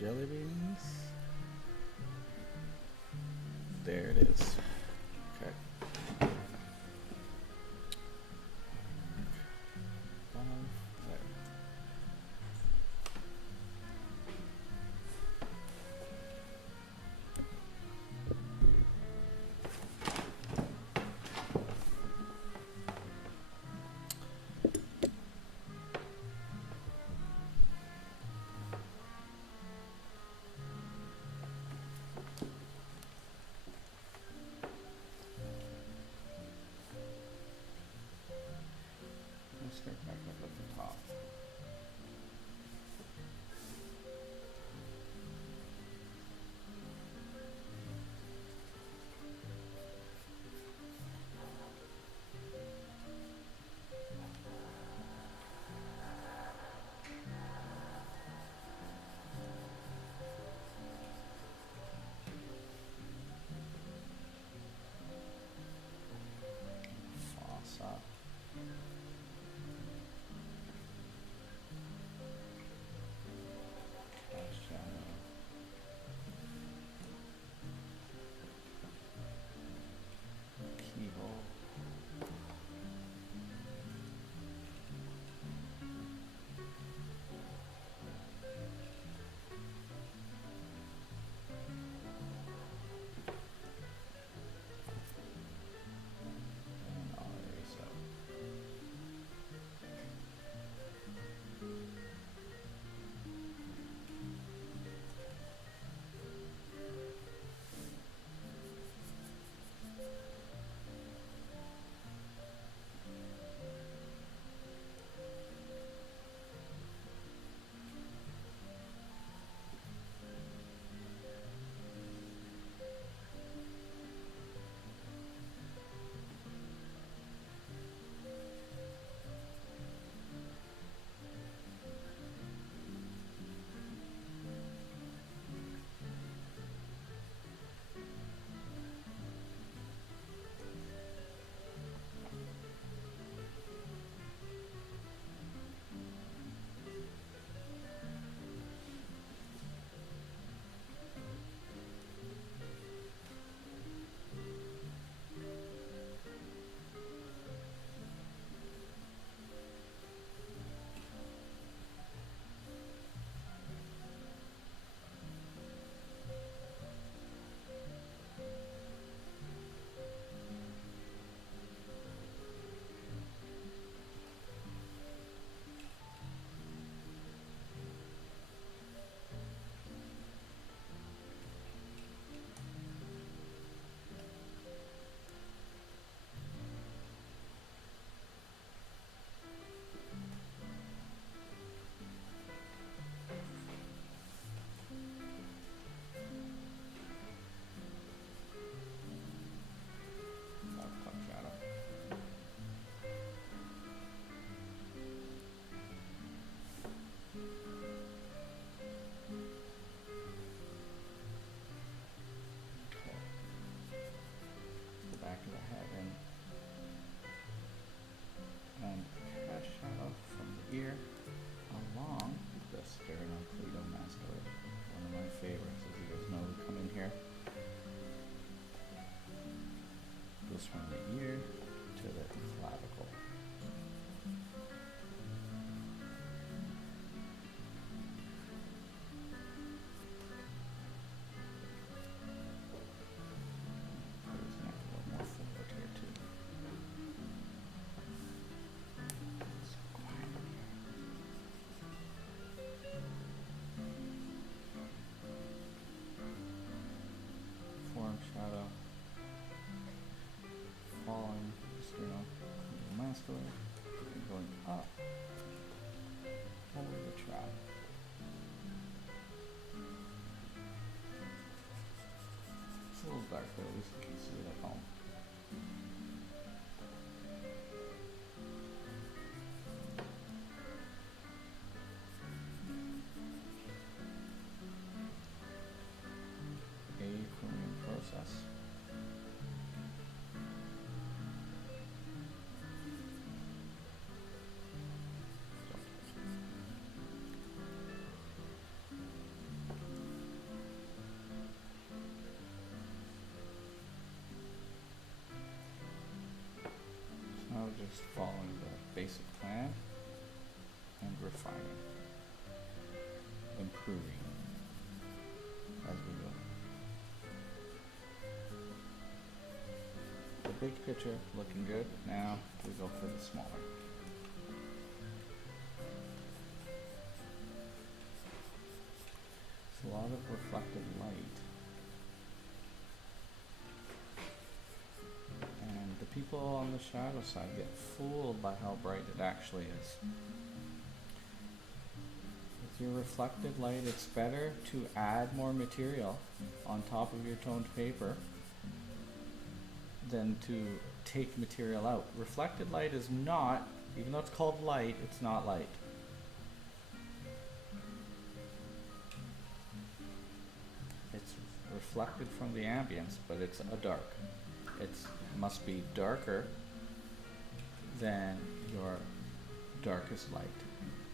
jelly beans. There it is. Okay. There. Let's start back up at the top. Fossa. Cast shadow. Keyhole. And I'll erase that. Top shadow. Okay. The back of the head in. And cast shadow from the ear along the sternocleidomastoid. One of my favorites, as you guys know, we come in here. Goes from the ear to the clavicle. Put his neck a little more forward here too. It's quiet in here. Form shadow. Following sternocleidomastoid and going up over the trap. It's a little dark, but at least you can see it at home. A pruning process. just following the basic plan and refining, improving as we go. The big picture looking good. Now we go for the smaller. It's a lot of reflective light. And the people on the shadow side get fooled by how bright it actually is. With your reflected light, it's better to add more material on top of your toned paper than to take material out. Reflected light is not, even though it's called light, it's not light. It's reflected from the ambience, but it's a dark. It must be darker than your darkest light,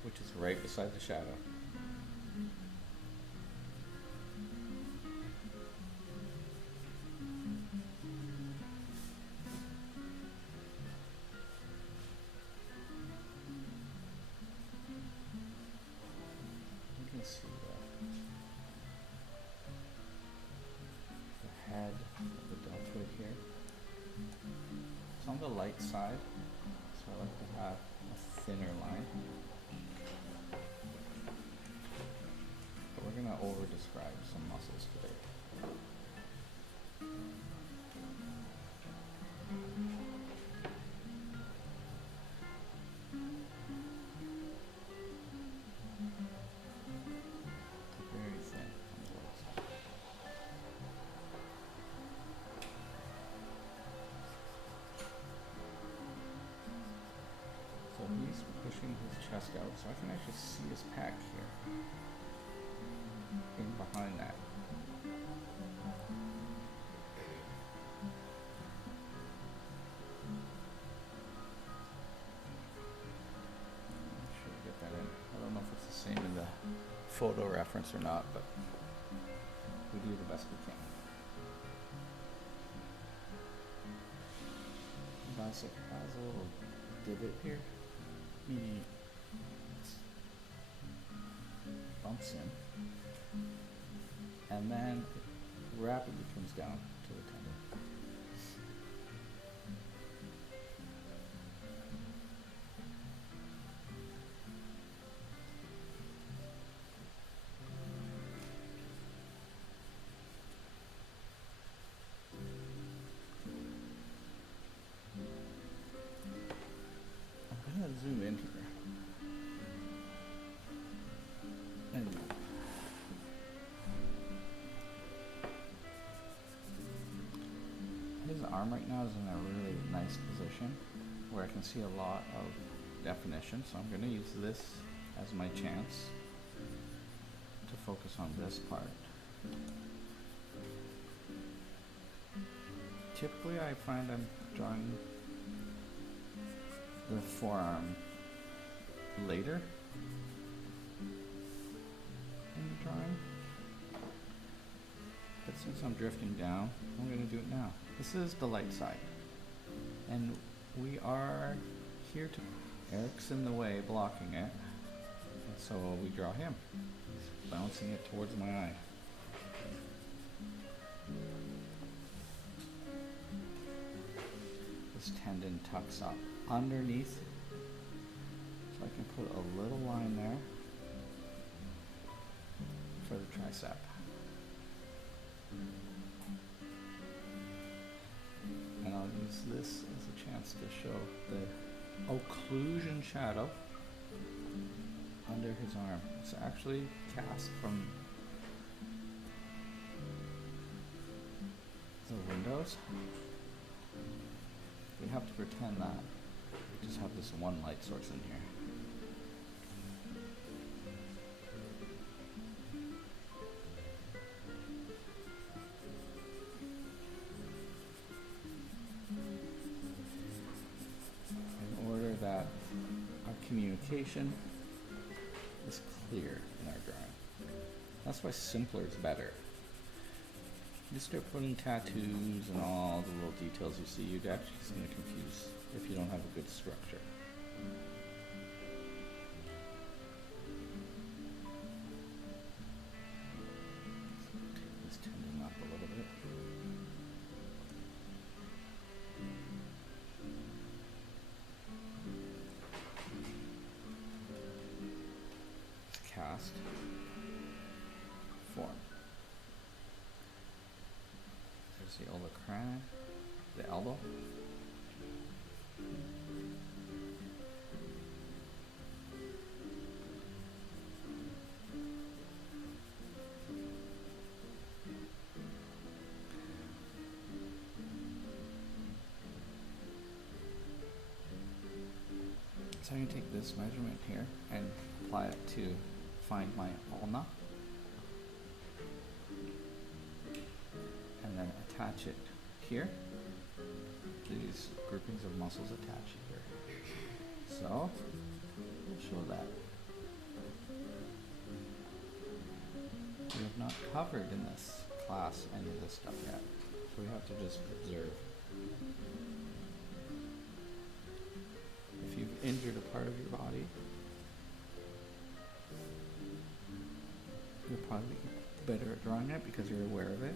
which is right beside the shadow. You can see the head of the deltoid here. It's on the light side, so I like to have a thinner line. But we're going to over-describe some muscles today. Very thin on the light side. So he's pushing his chest out, so I can actually see his pec here, in behind that. Make sure we get that in. I don't know if it's the same in the photo reference or not, but we do the best we can. Bicep has a little divot here, meaning it bumps in, and then it rapidly comes down to the tendon. I'm gonna zoom in here. And his arm right now is in a really nice position where I can see a lot of definition, so I'm gonna use this as my chance to focus on this part. Typically I find I'm drawing the forearm later in the drawing, but since I'm drifting down, I'm going to do it now. This is the light side, and we are here to, Eric's in the way blocking it, and so we draw him. He's bouncing it towards my eye. This tendon tucks up underneath, so I can put a little line there for the tricep. And I'll use this as a chance to show the occlusion shadow under his arm. It's actually cast from the windows. We have to pretend that we just have this one light source in here. In order that our communication is clear in our drawing. That's why simpler is better. You start putting tattoos and all the little details you see, you'd actually just gonna confuse if you don't have a good structure. Take this tendon up a little bit. Cast, form. There's the olecranon, the elbow. So I'm going to take this measurement here and apply it to find my ulna, and then attach it here. These groupings of muscles attach here. So we'll show that. We have not covered in this class any of this stuff yet, so we have to just observe. If you've injured a part of your body, you're probably better at drawing it because you're aware of it.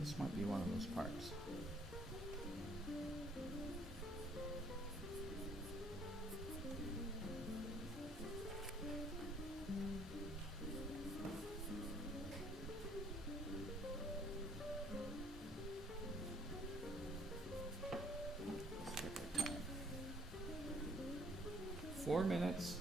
This might be one of those parts. Let's take our time. 4 minutes.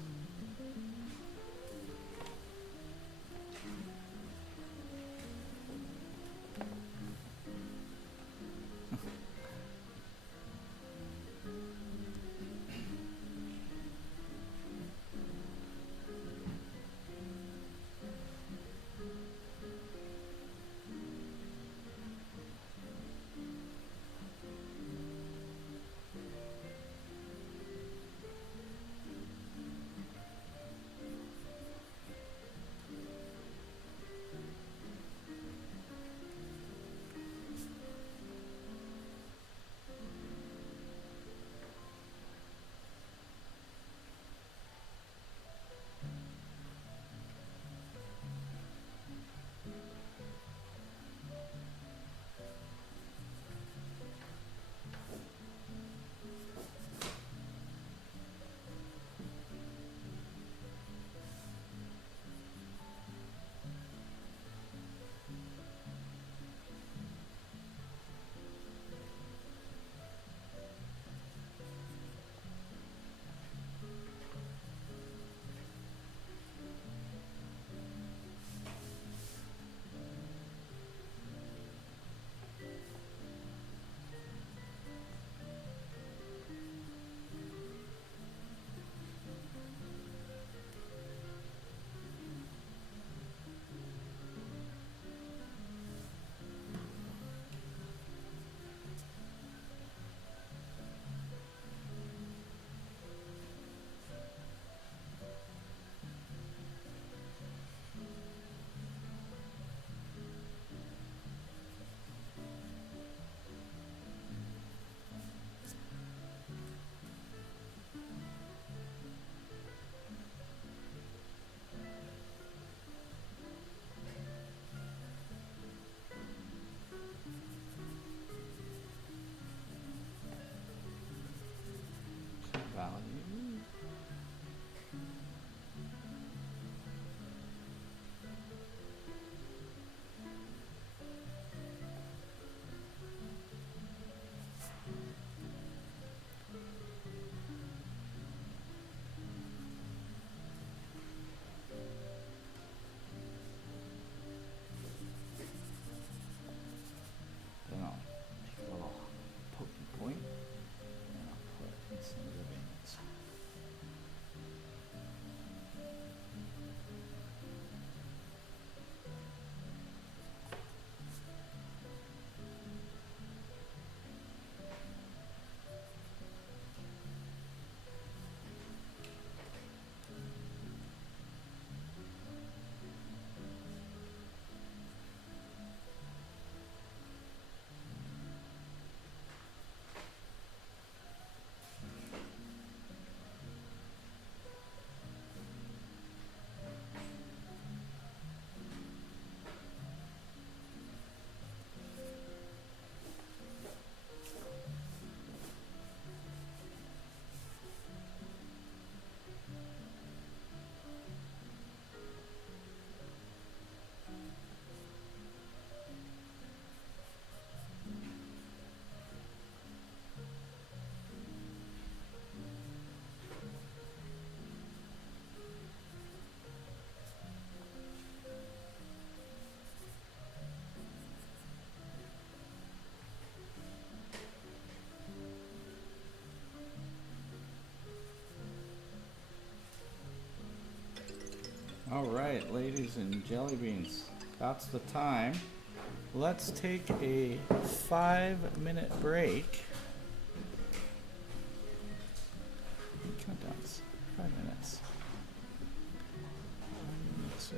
All right, ladies and jelly beans, that's the time. Let's take a 5-minute break. Countdowns, 5 minutes. 5 minutes.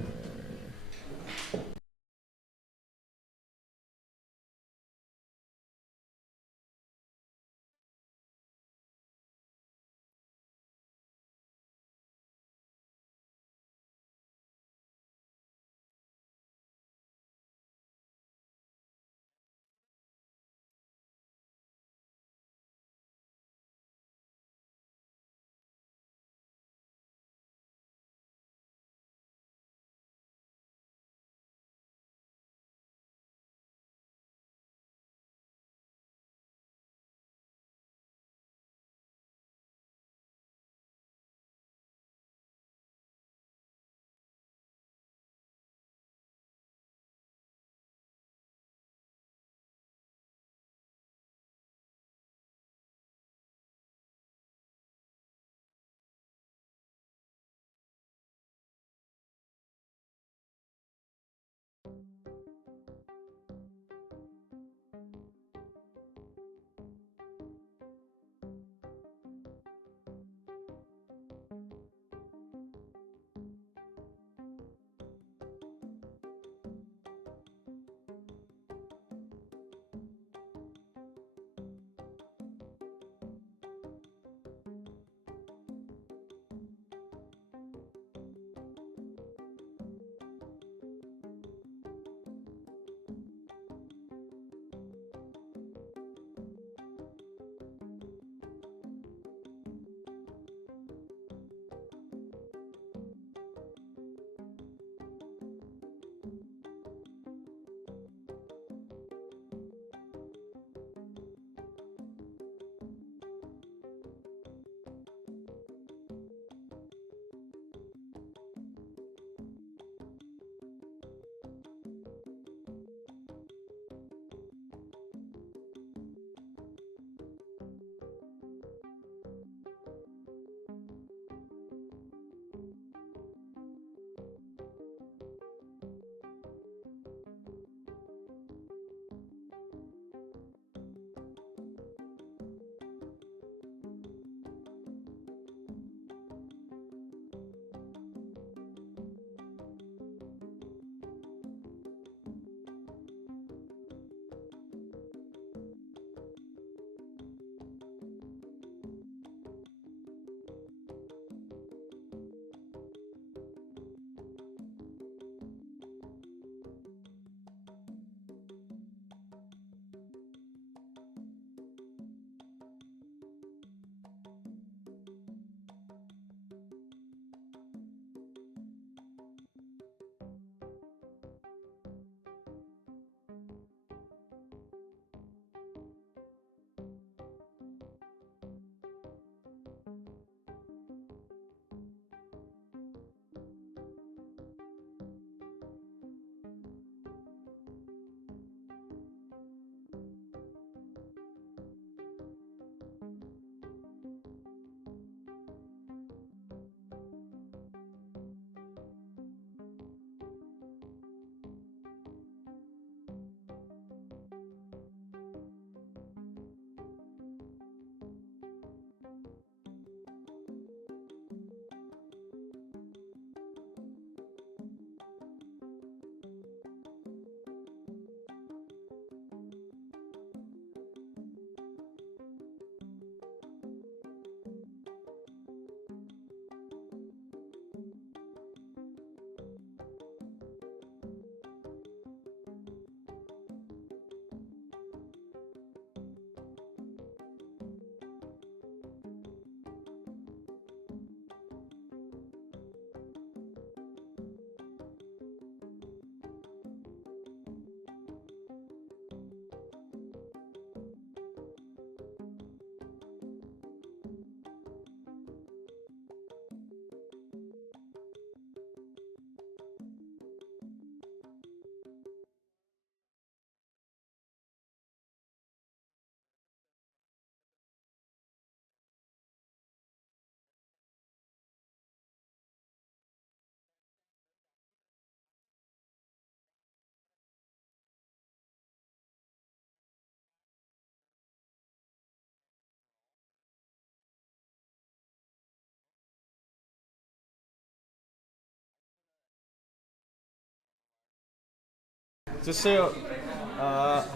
Just so,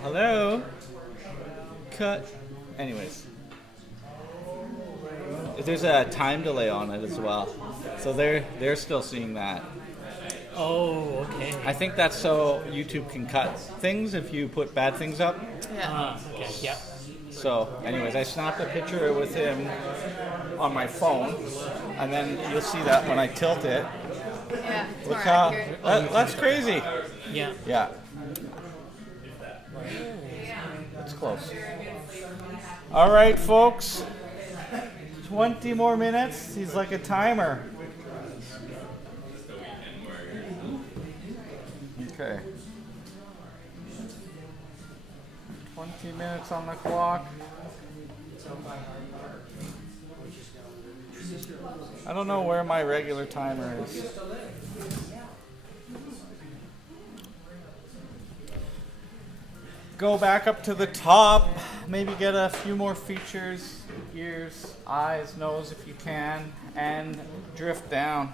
hello? Cut. Anyways. There's a time delay on it as well. So they're still seeing that. Oh, okay. I think that's so YouTube can cut things if you put bad things up. Yeah. Okay. Yep. So, anyways, I snapped a picture with him on my phone, and then you'll see that when I tilt it. Yeah, it's Look more how accurate. that's crazy. Yeah. Yeah. It's close. All right, folks. 20 more minutes. He's like a timer. Okay. 20 minutes on the clock. I don't know where my regular timer is. Go back up to the top, maybe get a few more features, ears, eyes, nose if you can, and drift down.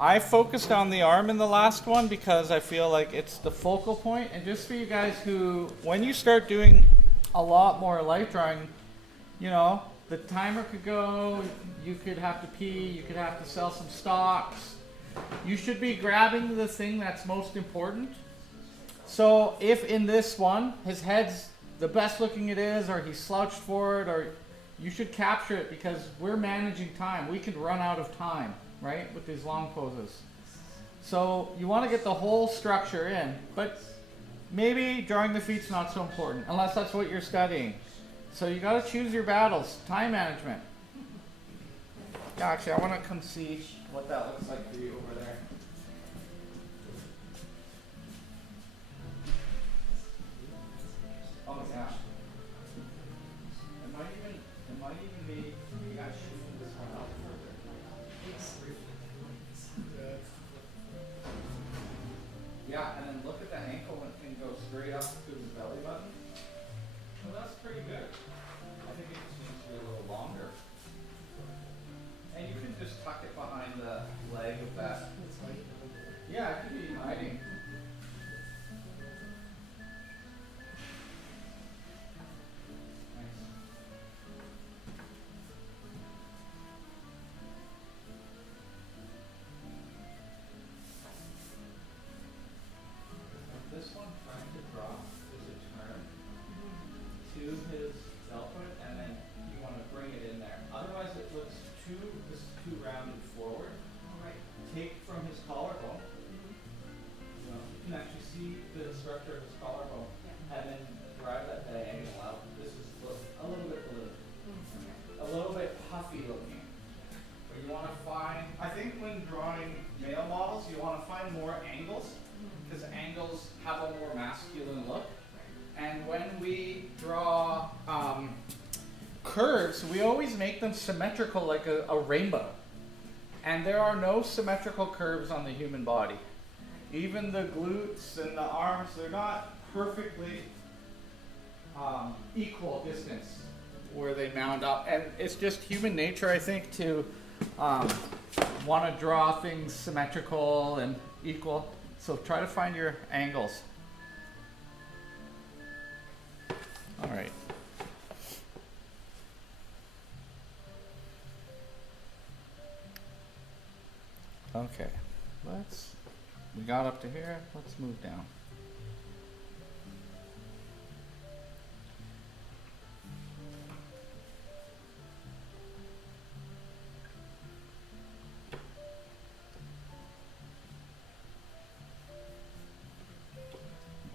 I focused on the arm in the last one because I feel like it's the focal point. And just for you guys who, when you start doing a lot more light drawing, you know, the timer could go, you could have to pee, you could have to sell some stocks. You should be grabbing the thing that's most important. So if in this one, his head's the best looking it is, or he's slouched forward, or you should capture it because we're managing time. We could run out of time, right, with these long poses. So you want to get the whole structure in, but maybe drawing the feet's not so important, unless that's what you're studying. So you got to choose your battles. Time management. Yeah, actually, I want to come see what that looks like for you over there. Oh yeah. It might even be you got to shoot this one out further. Yeah, and then look at the ankle and it can go straight up to the belly button. Well, that's pretty good. I think it just needs to be a little longer. And you can just tuck it behind the leg of that. Yeah, it could be hiding. Nice. This one trying to drop is a turn to his deltoid, and then you want to bring it in there. Otherwise, it looks too rounded forward. Right. Take from his collarbone. You know, you can actually see the structure of his collarbone, and then drive that diagonal out. This is a little bit blue, a little bit puffy looking. But you want to find. I think when drawing male models, you want to find more angles. Because angles have a more masculine look. And when we draw curves, we always make them symmetrical like a rainbow. And there are no symmetrical curves on the human body. Even the glutes and the arms, they're not perfectly equal distance where they mount up. And it's just human nature, I think, to want to draw things symmetrical and equal. So try to find your angles. All right. Okay. We got up to here. Let's move down.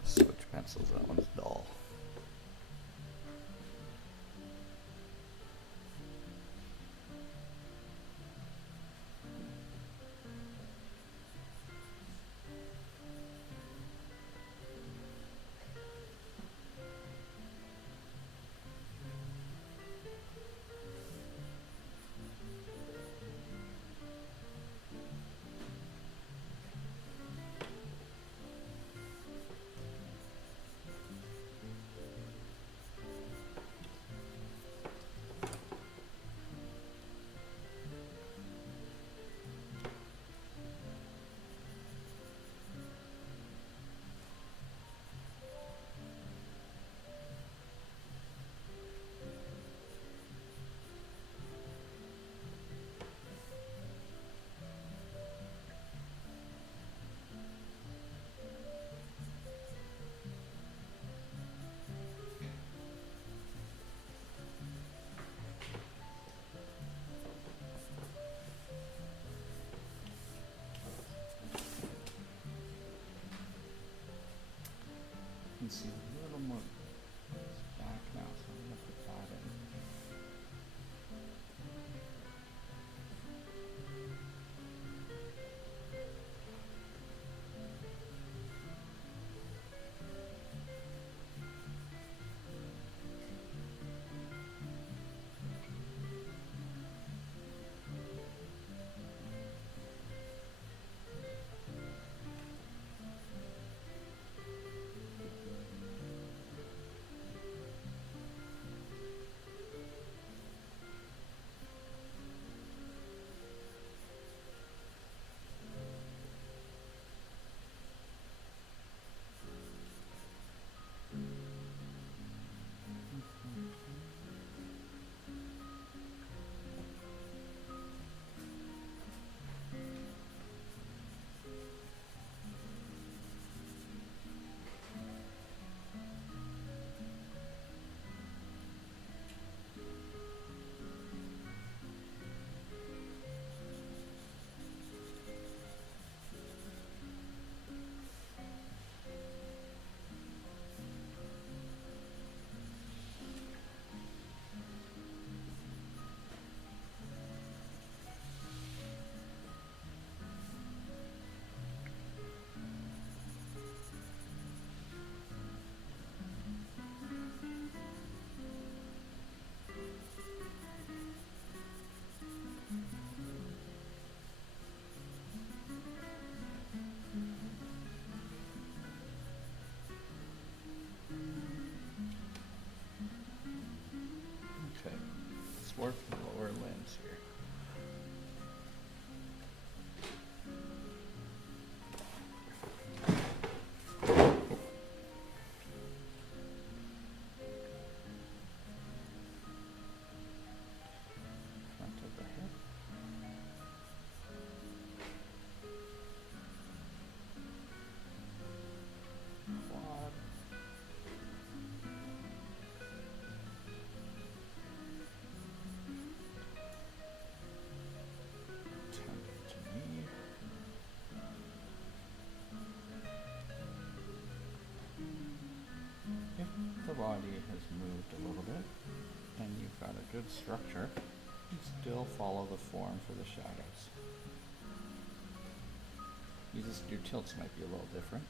Switch pencils, that one's dull. can see a little more back now, so I'm gonna put that in. Okay, let's work the lower limbs here. Front of the hip. Quad. Temple to knee. If the body has moved a little bit and you've got a good structure, you still follow the form for the shadows. Your tilts might be a little different.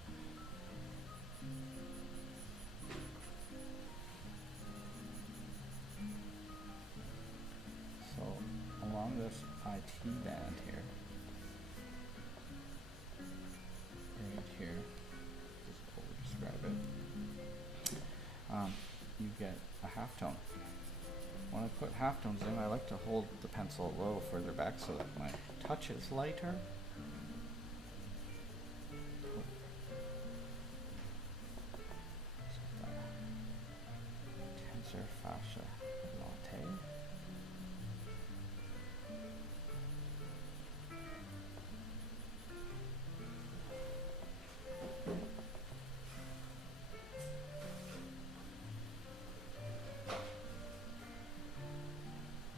So along this IT band here, right here, just how we describe it, you get a halftone. When I put halftones in, I like to hold the pencil a little further back so that my touch is lighter. Tensor fascia latae.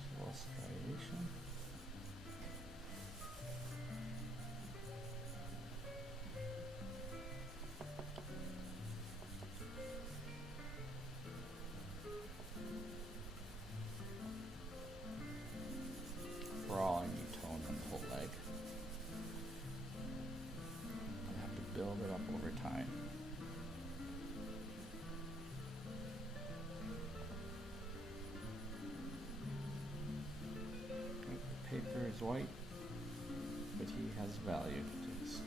A little striation. Overall, I need tone on the whole leg. I have to build it up over time. The paper is white, but he has value to his skin.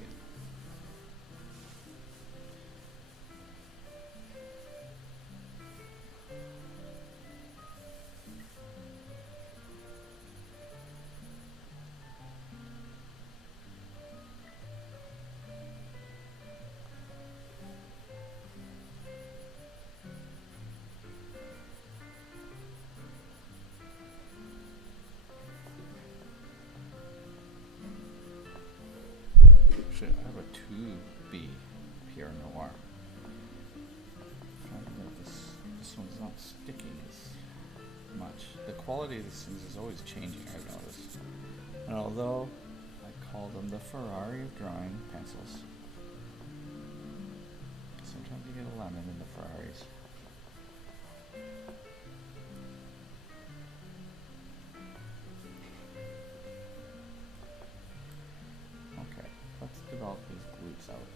Actually, I have a 2B Pierre Noir. Finding that this one's not sticking as much. The quality of these things is always changing, I've noticed. And although I call them the Ferrari of drawing pencils, Sometimes you get a lemon in the Ferraris. Okay, let's develop these glutes out.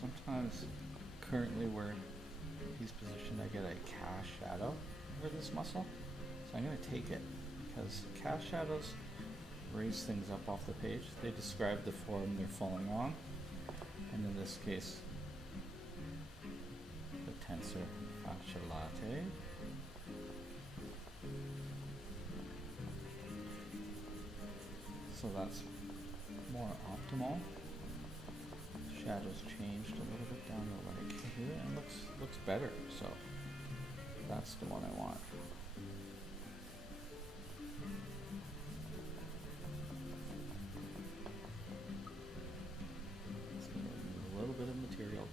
Sometimes, currently where he's positioned, I get a cast shadow over this muscle. So I'm going to take it because cast shadows raise things up off the page. They describe the form they're falling on. And in this case, the tensor fascia latae. So that's more optimal. Shadows changed a little bit down the leg here and looks better, so that's the one I want. Just gonna remove a little bit of material.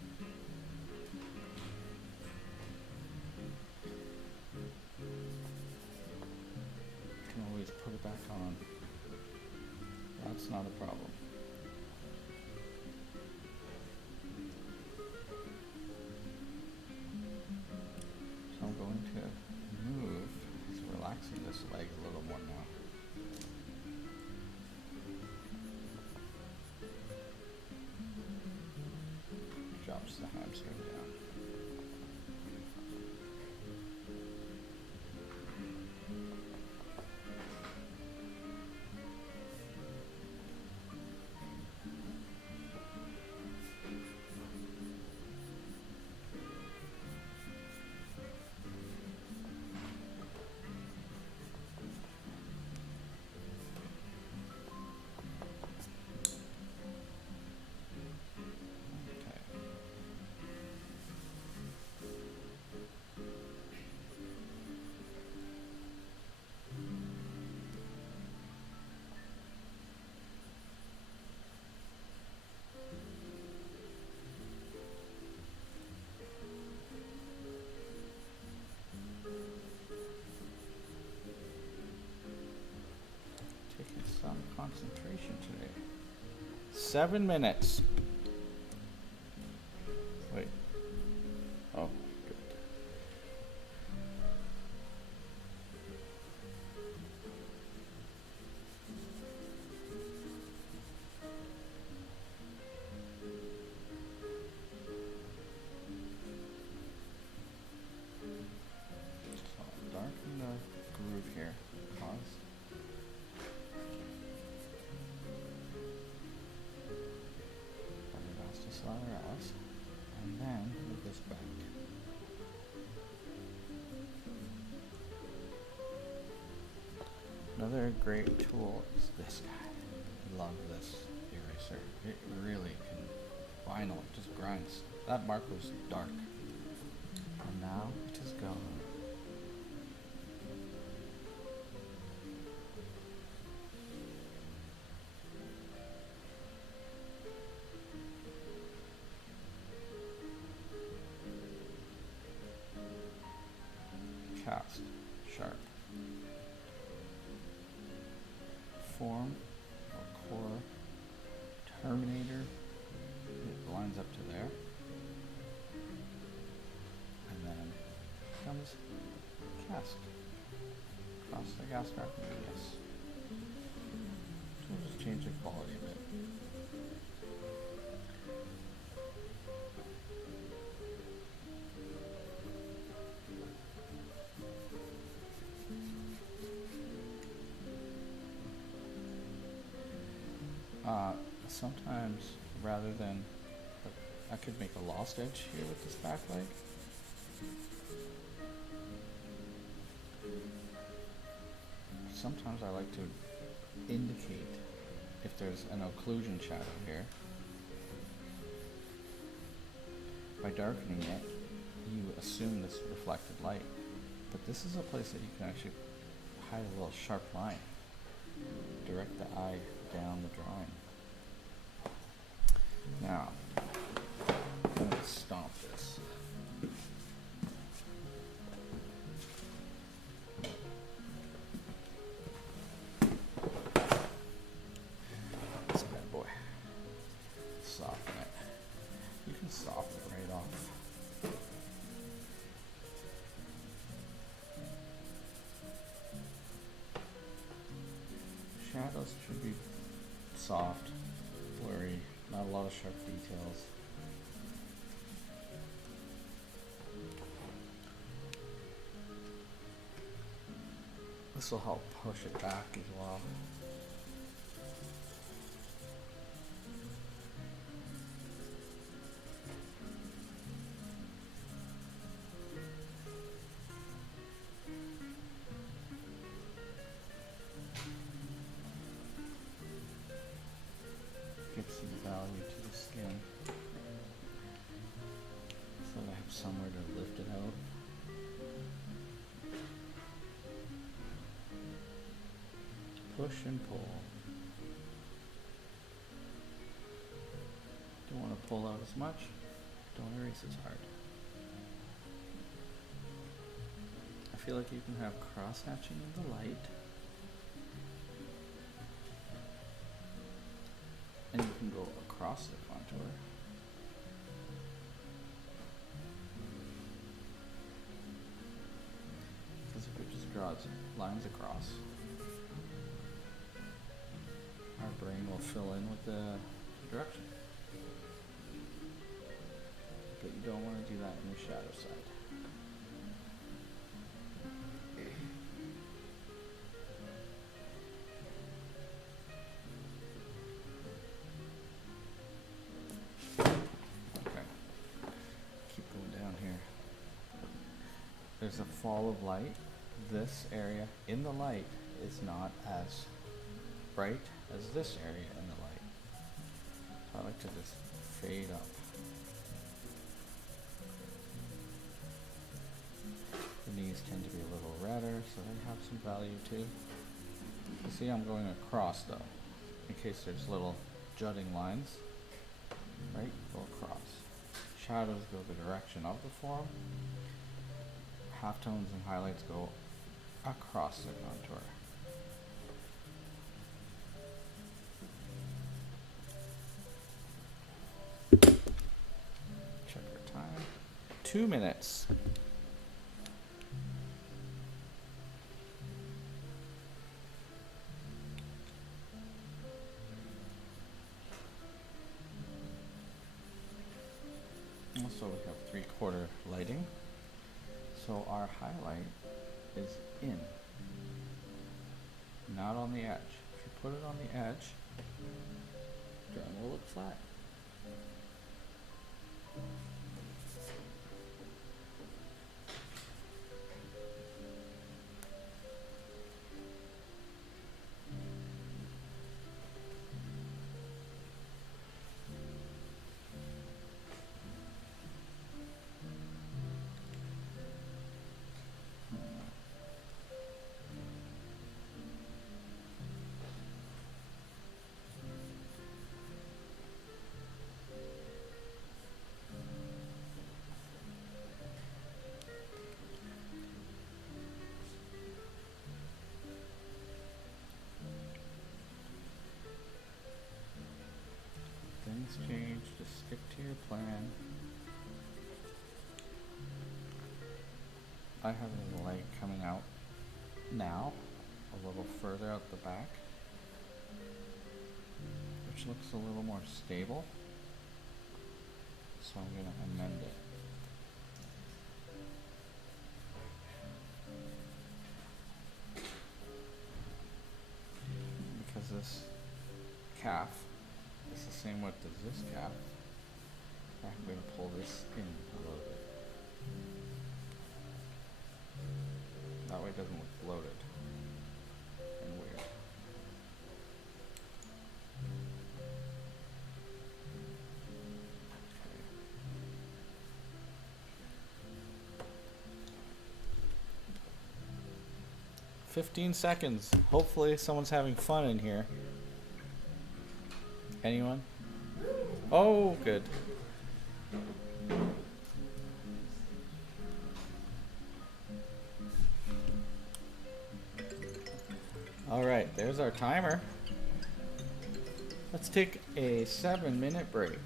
You can always put it back on. That's not a problem. So I'm going to move, it's relaxing this leg a little more now. Drops the hamstring down. Taking some concentration today. 7 minutes. Wait. Oh, good. So darken the groove here. Pause. Lateralis, and then move this back. Another great tool is this guy. Love this eraser. It really can vinyl, it just grinds. That mark was dark. And now it is gone. Cast, sharp. Form, or core, terminator, it lines up to there. And then comes cast. Cross the gas card, yes. So we'll just change the quality a bit. Sometimes, rather than, I could make a lost edge here with this back leg. Sometimes I like to indicate if there's an occlusion shadow here. by darkening it, you assume this reflected light. But this is a place that you can actually hide a little sharp line. Direct the eye down the drawing. Now, I'm going to stomp this. This bad boy. Soften it. You can soften it right off. Shadows should be soft, blurry, not a lot of sharp details. This will help push it back as well. Give some value to the skin so that I have somewhere to lift it out. Push and pull. Don't want to pull out as much. Don't erase as hard. I feel like you can have cross-hatching in the light. And you can go across the contour. Because if it just draws lines across, our brain will fill in with the direction. But you don't want to do that in your shadow side. There's a fall of light. This area in the light is not as bright as this area in the light. So I like to just fade up. The knees tend to be a little redder, so they have some value too. You see I'm going across though, in case there's little jutting lines. Right? Go across. Shadows go the direction of the form. Halftones and highlights go across the contour. Check our time. 2 minutes. Also, we have 3/4 lighting. So our highlight is in, not on the edge. If you put it on the edge, drawing will look flat. Things change, just stick to your plan. I have a light coming out now, a little further out the back, which looks a little more stable, so I'm going to amend it. Because this calf is the same width as this calf, I'm going to pull this in a little bit. That way it doesn't look bloated and weird. Okay. 15 seconds. Hopefully someone's having fun in here. Anyone? Oh, good. All right, there's our timer. Let's take a 7-minute break.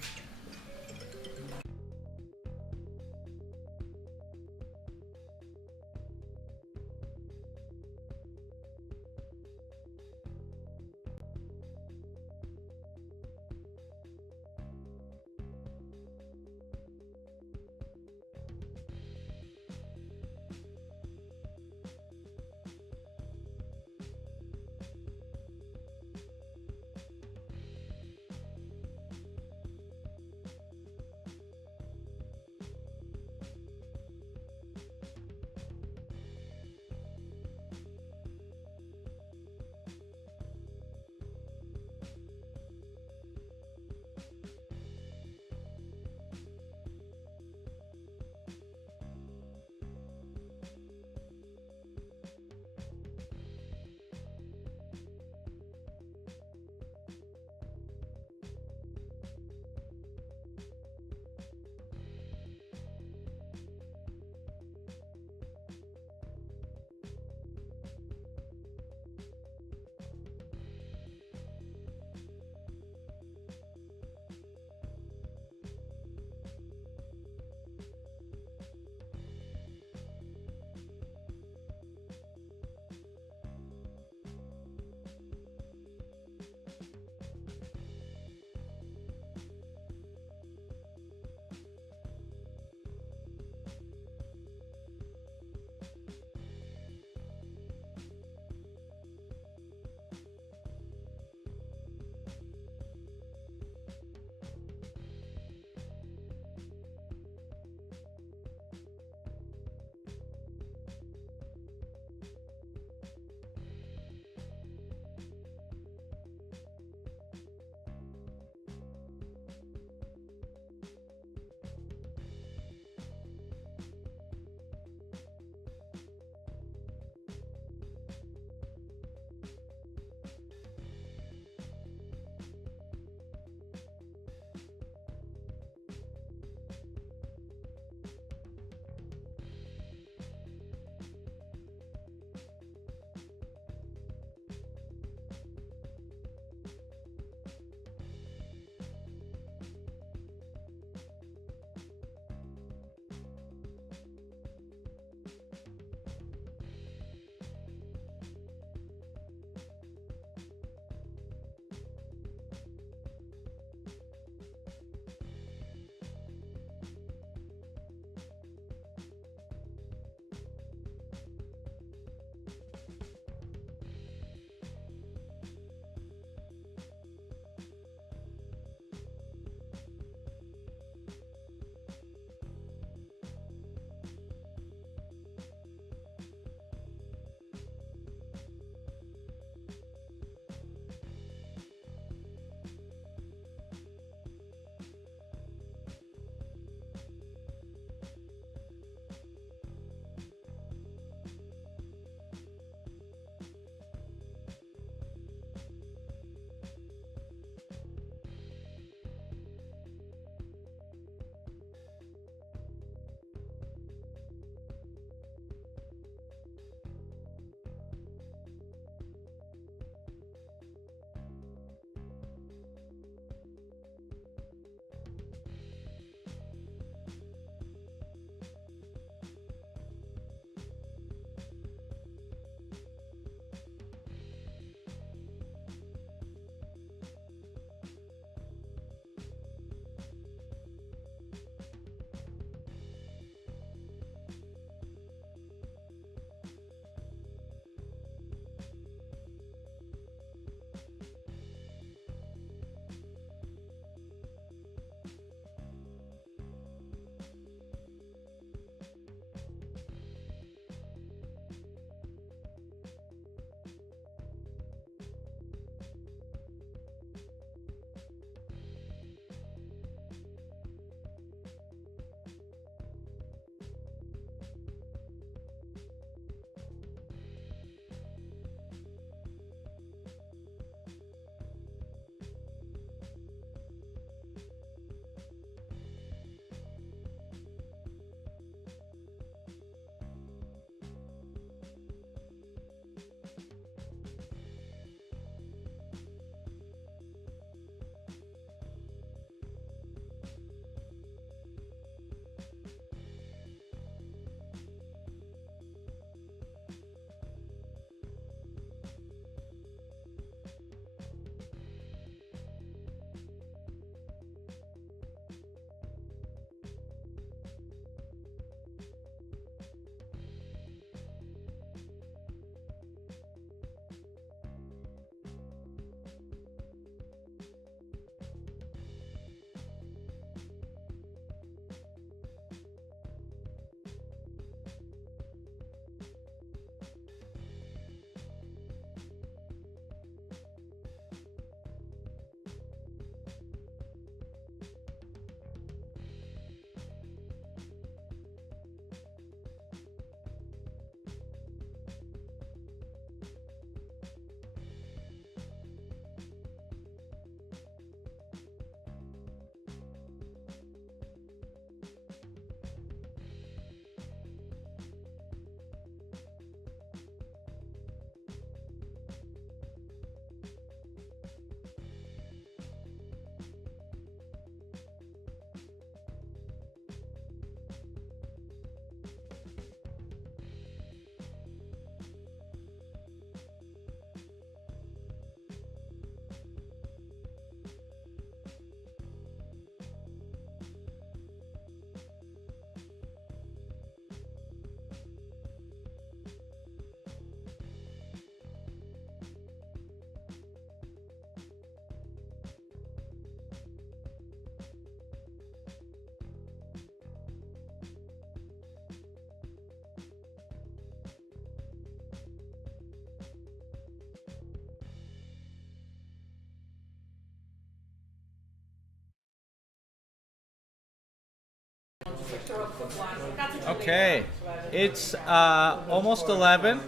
throw a quick one. That's a too Okay, it's almost 11.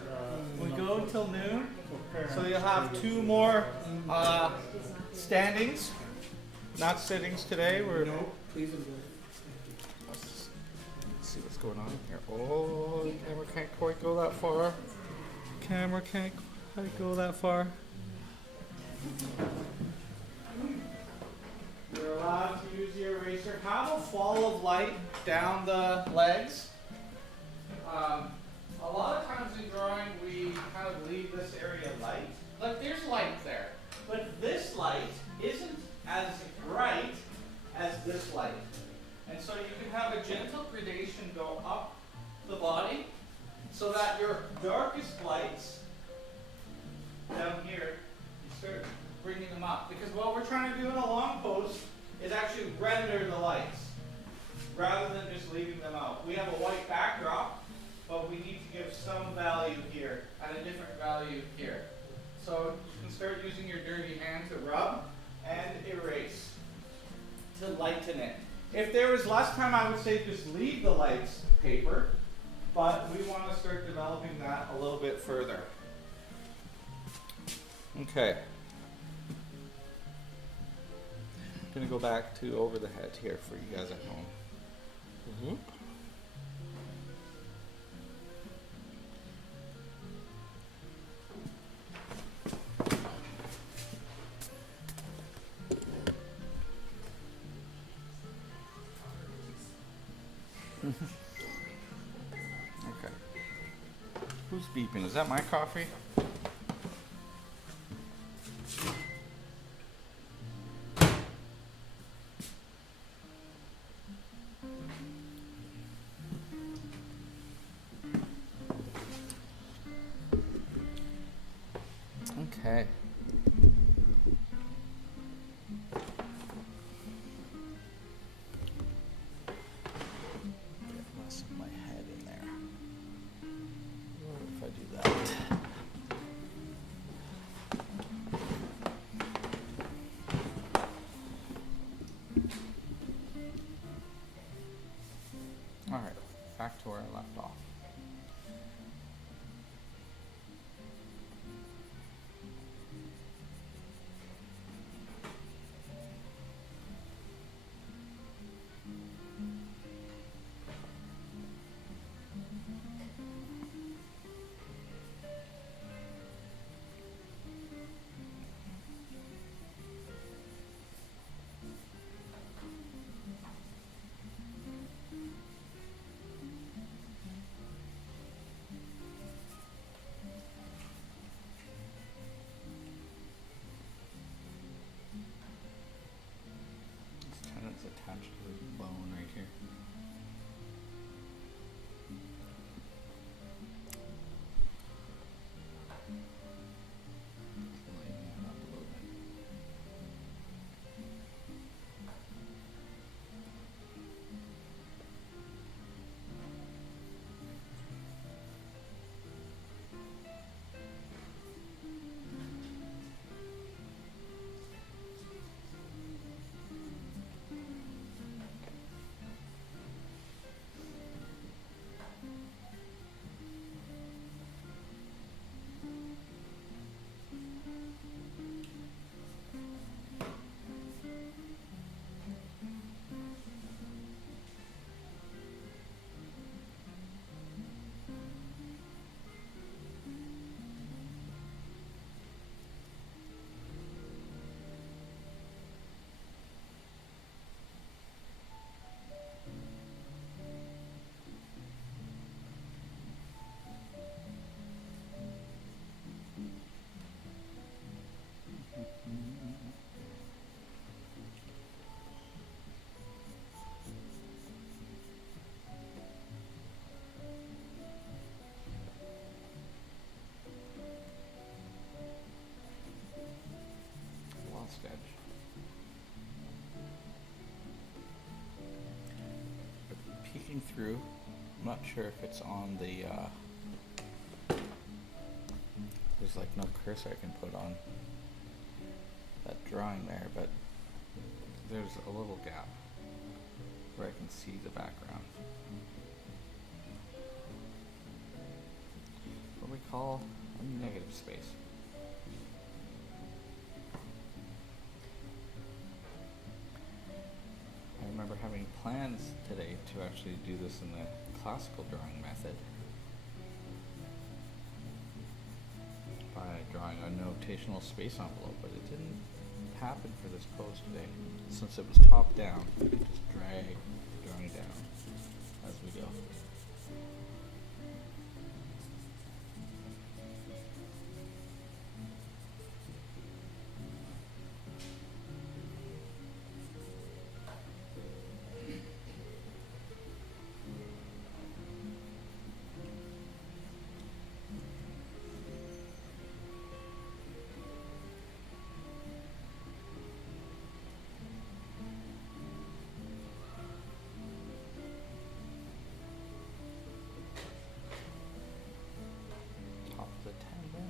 We go until noon, so you'll have 2 more standings, not sittings today. We're Please let's see what's going on here. Oh, the camera can't quite go that far. Camera can't quite go that far. You're allowed to use your eraser. Have a fall of light down the legs. A lot of times in drawing, we kind of leave this area light. Like there's light there, but this light isn't as bright as this light. And so you can have a gentle gradation go up the body so that your darkest lights down here, you start bringing them up. Because what we're trying to do in a long pose is actually render the lights rather than just leaving them out. We have a white backdrop, but we need to give some value here and a different value here. So you can start using your dirty hand to rub and erase to lighten it. If there was less time, I would say just leave the lights paper, but we want to start developing that a little bit further. Okay. I'm going to go back to over the head here for you guys at home. Mm-hmm. Okay. Who's beeping? Is that my coffee? Okay. Get less of my head in there. What if I do that? All right, back to where I left off. It's attached to the bone right here. Lighten that up a little bit. Lost edge. Peeking through, I'm not sure if it's on the, there's like no cursor I can put on that drawing there, but there's a little gap where I can see the background. What we call a negative space. I remember having plans today to actually do this in the classical drawing method by drawing a notational space envelope, but it didn't happen for this pose today. Since it was top down, we could just drag the drawing down as we go. Top of the tendon.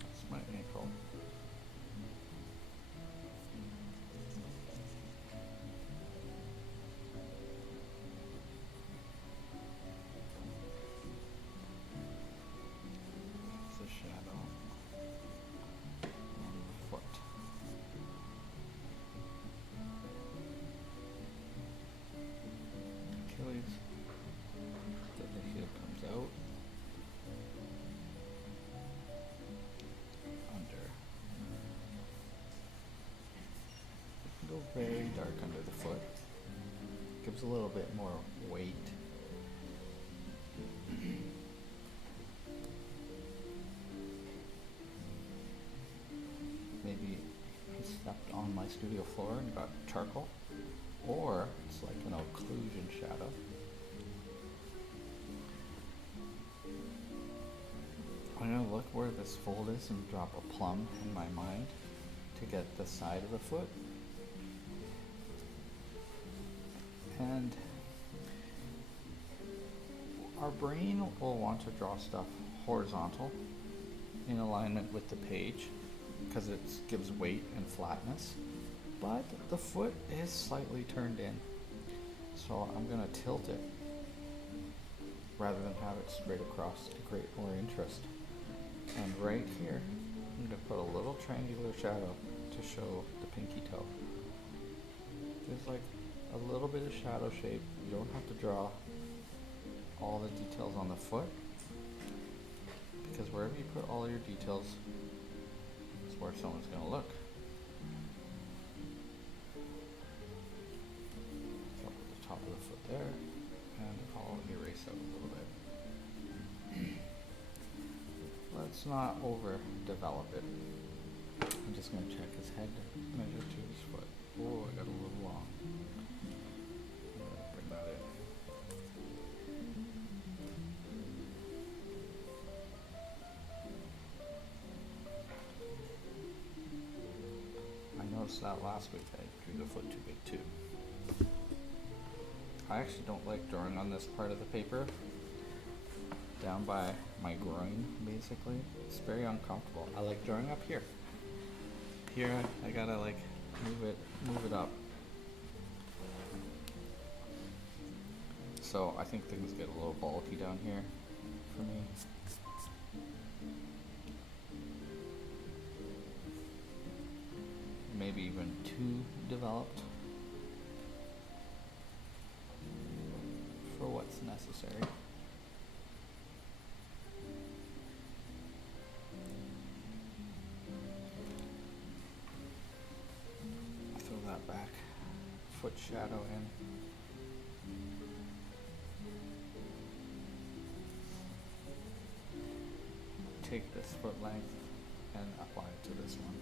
That's my ankle. It's a shadow on the foot. Achilles. The heel comes out. Under. Go very dark under the foot. Gives a little bit more weight. Maybe he stepped on my studio floor and got charcoal, or it's like an occlusion shadow. I'm gonna look where this fold is and drop a plumb in my mind to get the side of the foot. And our brain will want to draw stuff horizontal in alignment with the page because it gives weight and flatness, but the foot is slightly turned in, so I'm going to tilt it rather than have it straight across to create more interest. And right here I'm going to put a little triangular shadow to show the pinky toe. There's like a little bit of shadow shape. You don't have to draw all the details on the foot, because wherever you put all your details is where someone's going to look. So I'll put the top of the foot there, and I'll erase out a little bit. Let's not overdevelop it. I'm just going to check his head measure to his foot. Oh, I got a little long. Bring that in. I noticed that last week I drew the foot too big too. I actually don't like drawing on this part of the paper, down by my groin basically. It's very uncomfortable. I like drawing up here. Here I gotta like move it up. So I think things get a little bulky down here for me. Maybe even too developed for what's necessary. Throw that back, foot shadow in. Take this foot length and apply it to this one.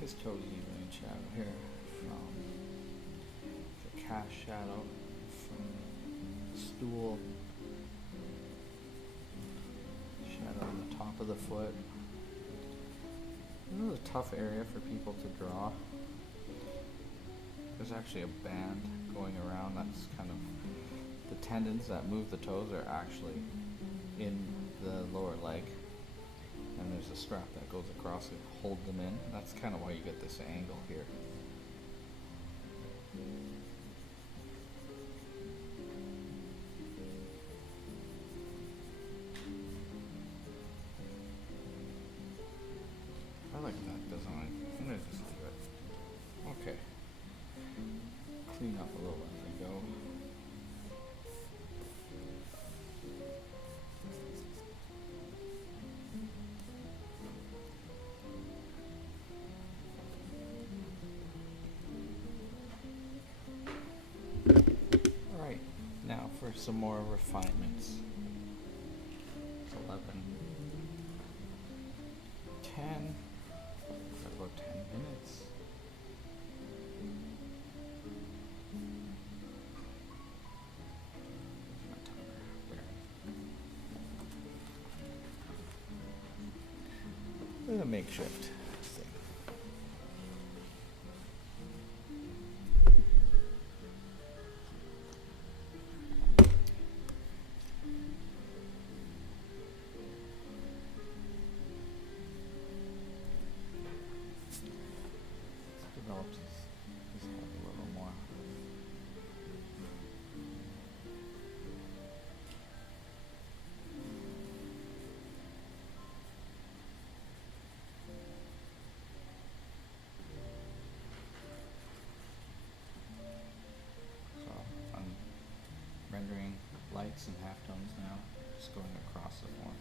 His toes even in shadow here from the calf shadow, from the stool, shadow on the top of the foot. This is a tough area for people to draw. There's actually a band going around. That's kind of the tendons that move the toes are actually in the lower leg, and there's a strap that goes across to hold them in. That's kind of why you get this angle here. I like that design. I'm gonna just leave it. Okay. Clean up a little as I go. Alright, now for some more refinements. It's 11. 10. Got about 10 minutes. Where's my timer? There. There's a makeshift thing. Develops his head a little more. So I'm rendering lights and halftones now, just going across the form.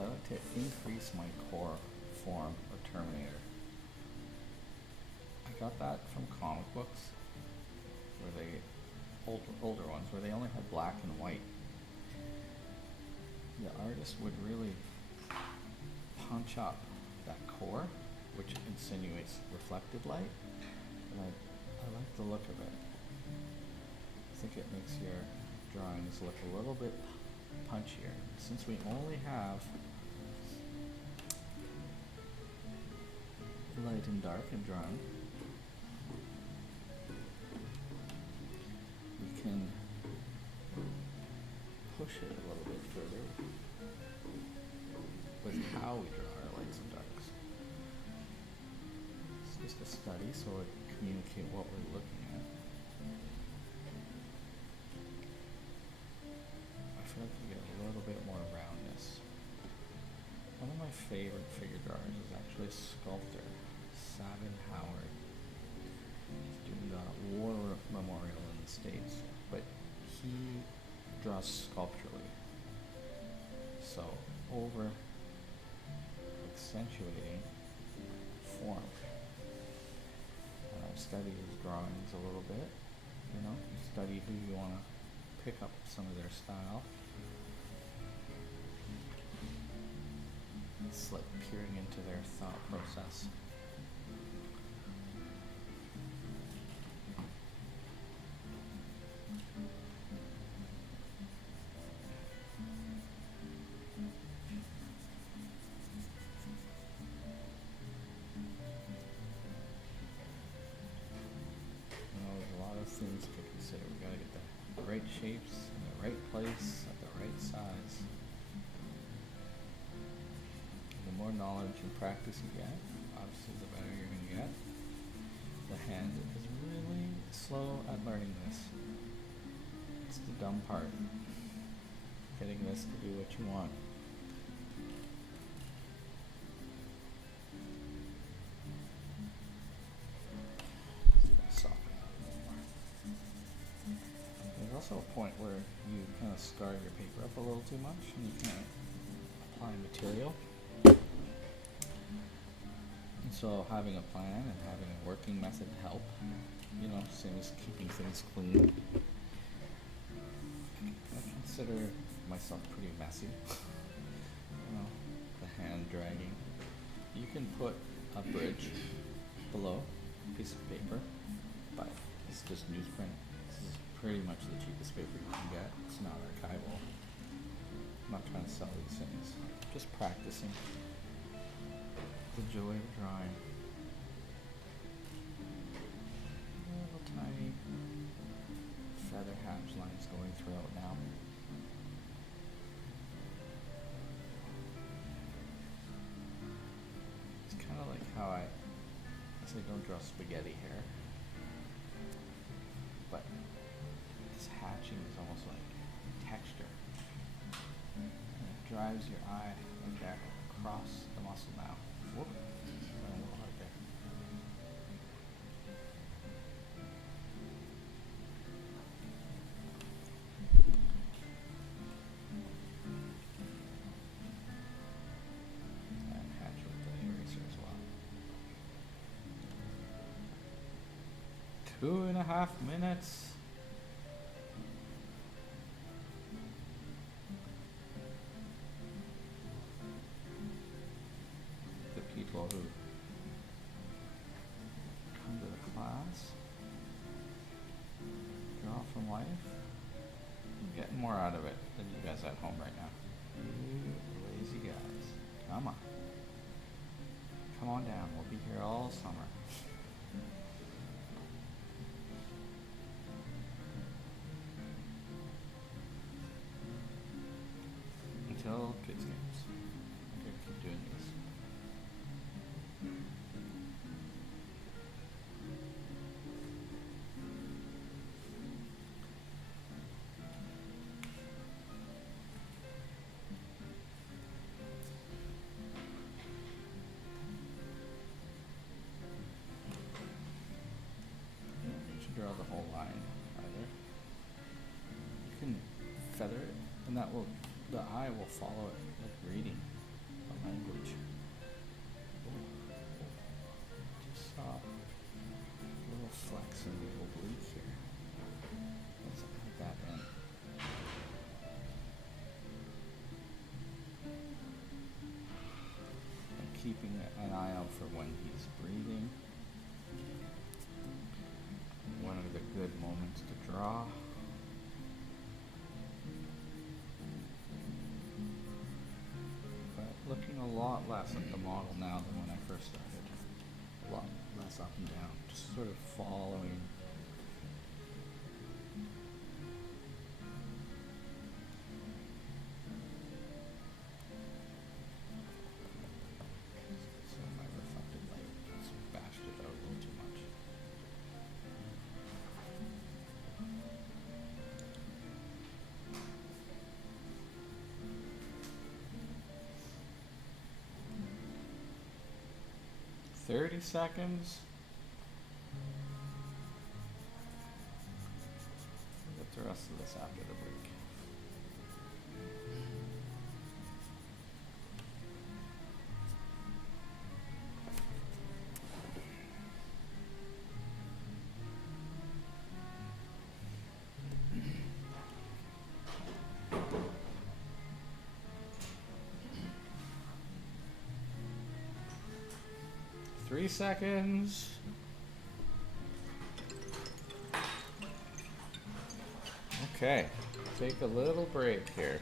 I like to increase my core form or Terminator. I got that from comic books, where they, older ones, where they only had black and white. The artist would really punch up that core, which insinuates reflected light, and I like the look of it. I think it makes your drawings look a little bit punchier. Since we only have light and dark in drawing, we can push it a little bit further with how we draw our lights and darks. It's just a study so it can communicate what we're looking at. I feel like you get a little bit more roundness. One of my favorite figure drawers is actually a sculptor, Sabin Howard. He's doing the war memorial in the States, but he draws sculpturally. So over accentuating form. And I've studied his drawings a little bit, you know, study who you want to pick up some of their style. It's like peering into their thought process. There's a lot of things to consider. We gotta get the right shapes in the right place at the right size. The more knowledge and practice you get, obviously the better you're gonna get. The hand is really slow at learning this. It's the dumb part. Getting this to do what you want. There's also a point where you kind of scar your paper up a little too much and you can't apply material. And so having a plan and having a working method help, you know, same as keeping things clean. I consider myself pretty messy. You know, the hand dragging. You can put a bridge below a piece of paper, but it's just newsprint. This is pretty much the cheapest paper you can get. It's not archival. I'm not trying to sell these things. Just practicing. The joy of drawing. Little tiny feather hatch lines going throughout now. It's kind of like how I say don't draw spaghetti hair, but this hatching is almost like texture. And it drives your eye like that across the muscle now. Whoop. Went a little hard there. And hatch with the eraser as well. 2.5 minutes. The people who come to the class, draw from life, I'm getting more out of it than you guys at home right now. You lazy guys. Come on. Come on down. We'll be here all summer. Until kids games. I'm gonna keep doing these. You should draw the whole line either. You can feather it, and that will, the eye will follow it like reading. keeping an eye out for when he's breathing. One of the good moments to draw. But looking a lot less at the model now than when I first started. A lot less up and down, just sort of following. So my reflected light just bashed it out a little too much. "30 seconds. We'll get the rest of this after the break. "3 seconds. Okay, take a little break here.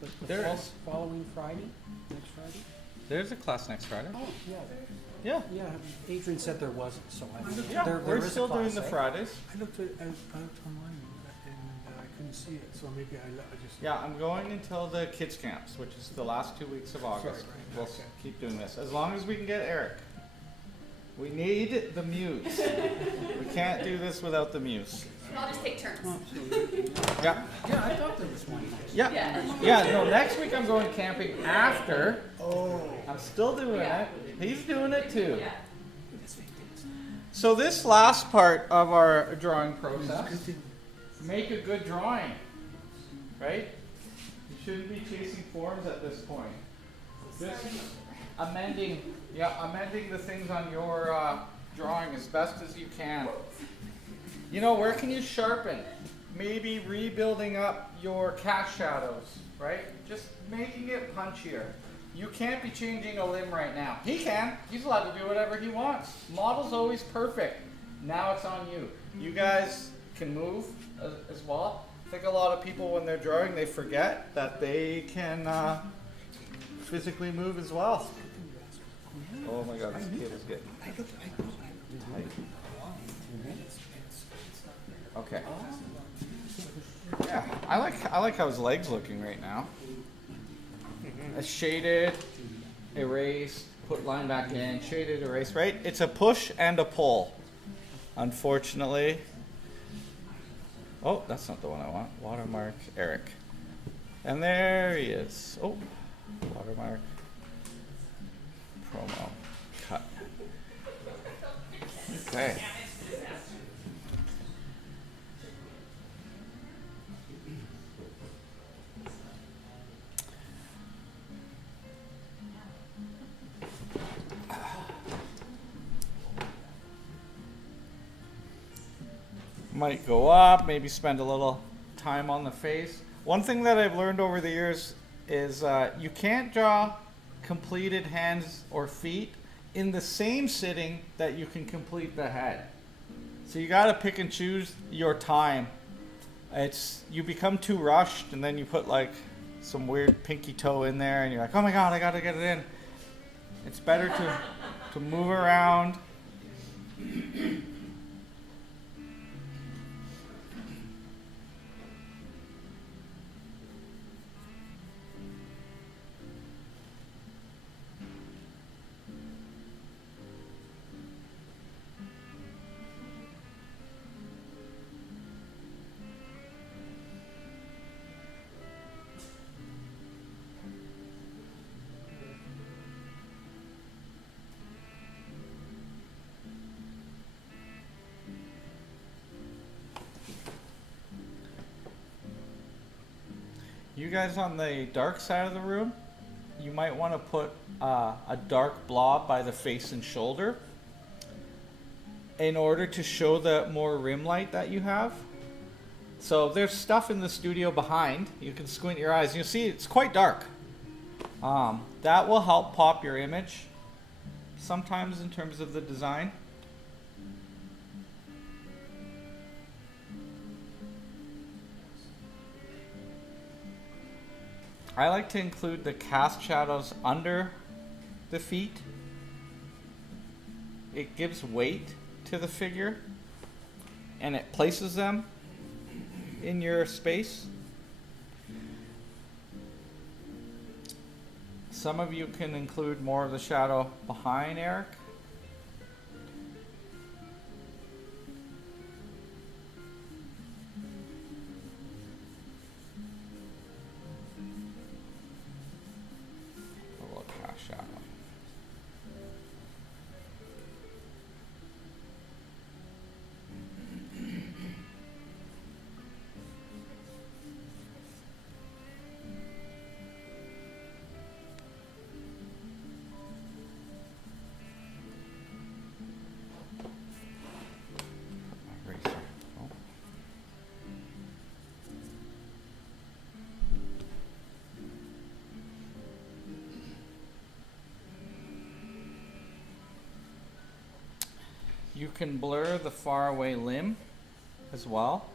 But the There is. following Friday, next Friday? There's a class next Friday. Oh, yeah. Yeah. Yeah, Adrian said there wasn't, so I don't know. Yeah, There we're is a still doing class, the eh? Fridays. I looked at online and I couldn't see it, so maybe I just. Yeah, I'm going until the kids camps, which is the last 2 weeks of August. Sorry, We'll okay. keep doing this as long as we can get Eric. We need the muse. We can't do this without the muse. I'll just take turns. Oh, so you- Yeah. Yeah, I thought there was one. Yeah. Yeah. No, next week I'm going camping after. Oh. I'm still doing Yeah. it. He's doing it too. Yeah. So this last part of our drawing Good process, thing. make a good drawing, right? You shouldn't be chasing forms at this point. Just amending the things on your drawing as best as you can. You know, where can you sharpen? Maybe rebuilding up your cast shadows, right? Just making it punchier. You can't be changing a limb right now. He can. He's allowed to do whatever he wants. Model's always perfect. Now it's on you. You guys can move as well. I think a lot of people, when they're drawing, they forget that they can physically move as well. Oh my God, this kid is getting tight. Okay. Yeah, I like how his leg's looking right now. It's shaded, erased, put line back in, shaded, erased, right? It's a push and a pull. Unfortunately. Oh, that's not the one I want. Watermark Eric. And there he is. Oh, watermark. Promo. Cut. Okay. Might go up, maybe spend a little time on the face. One thing that I've learned over the years is you can't draw completed hands or feet in the same sitting that you can complete the head. So you got to pick and choose your time. You become too rushed, and then you put like some weird pinky toe in there, and you're like, oh my God, I got to get it in. It's better to move around. You guys on the dark side of the room, you might want to put a dark blob by the face and shoulder in order to show the more rim light that you have. So there's stuff in the studio behind. You can squint your eyes. You'll see it's quite dark. That will help pop your image sometimes in terms of the design. I like to include the cast shadows under the feet. It gives weight to the figure and it places them in your space. Some of you can include more of the shadow behind Eric. You can blur the faraway limb as well.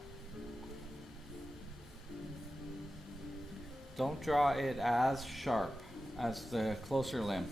Don't draw it as sharp as the closer limb.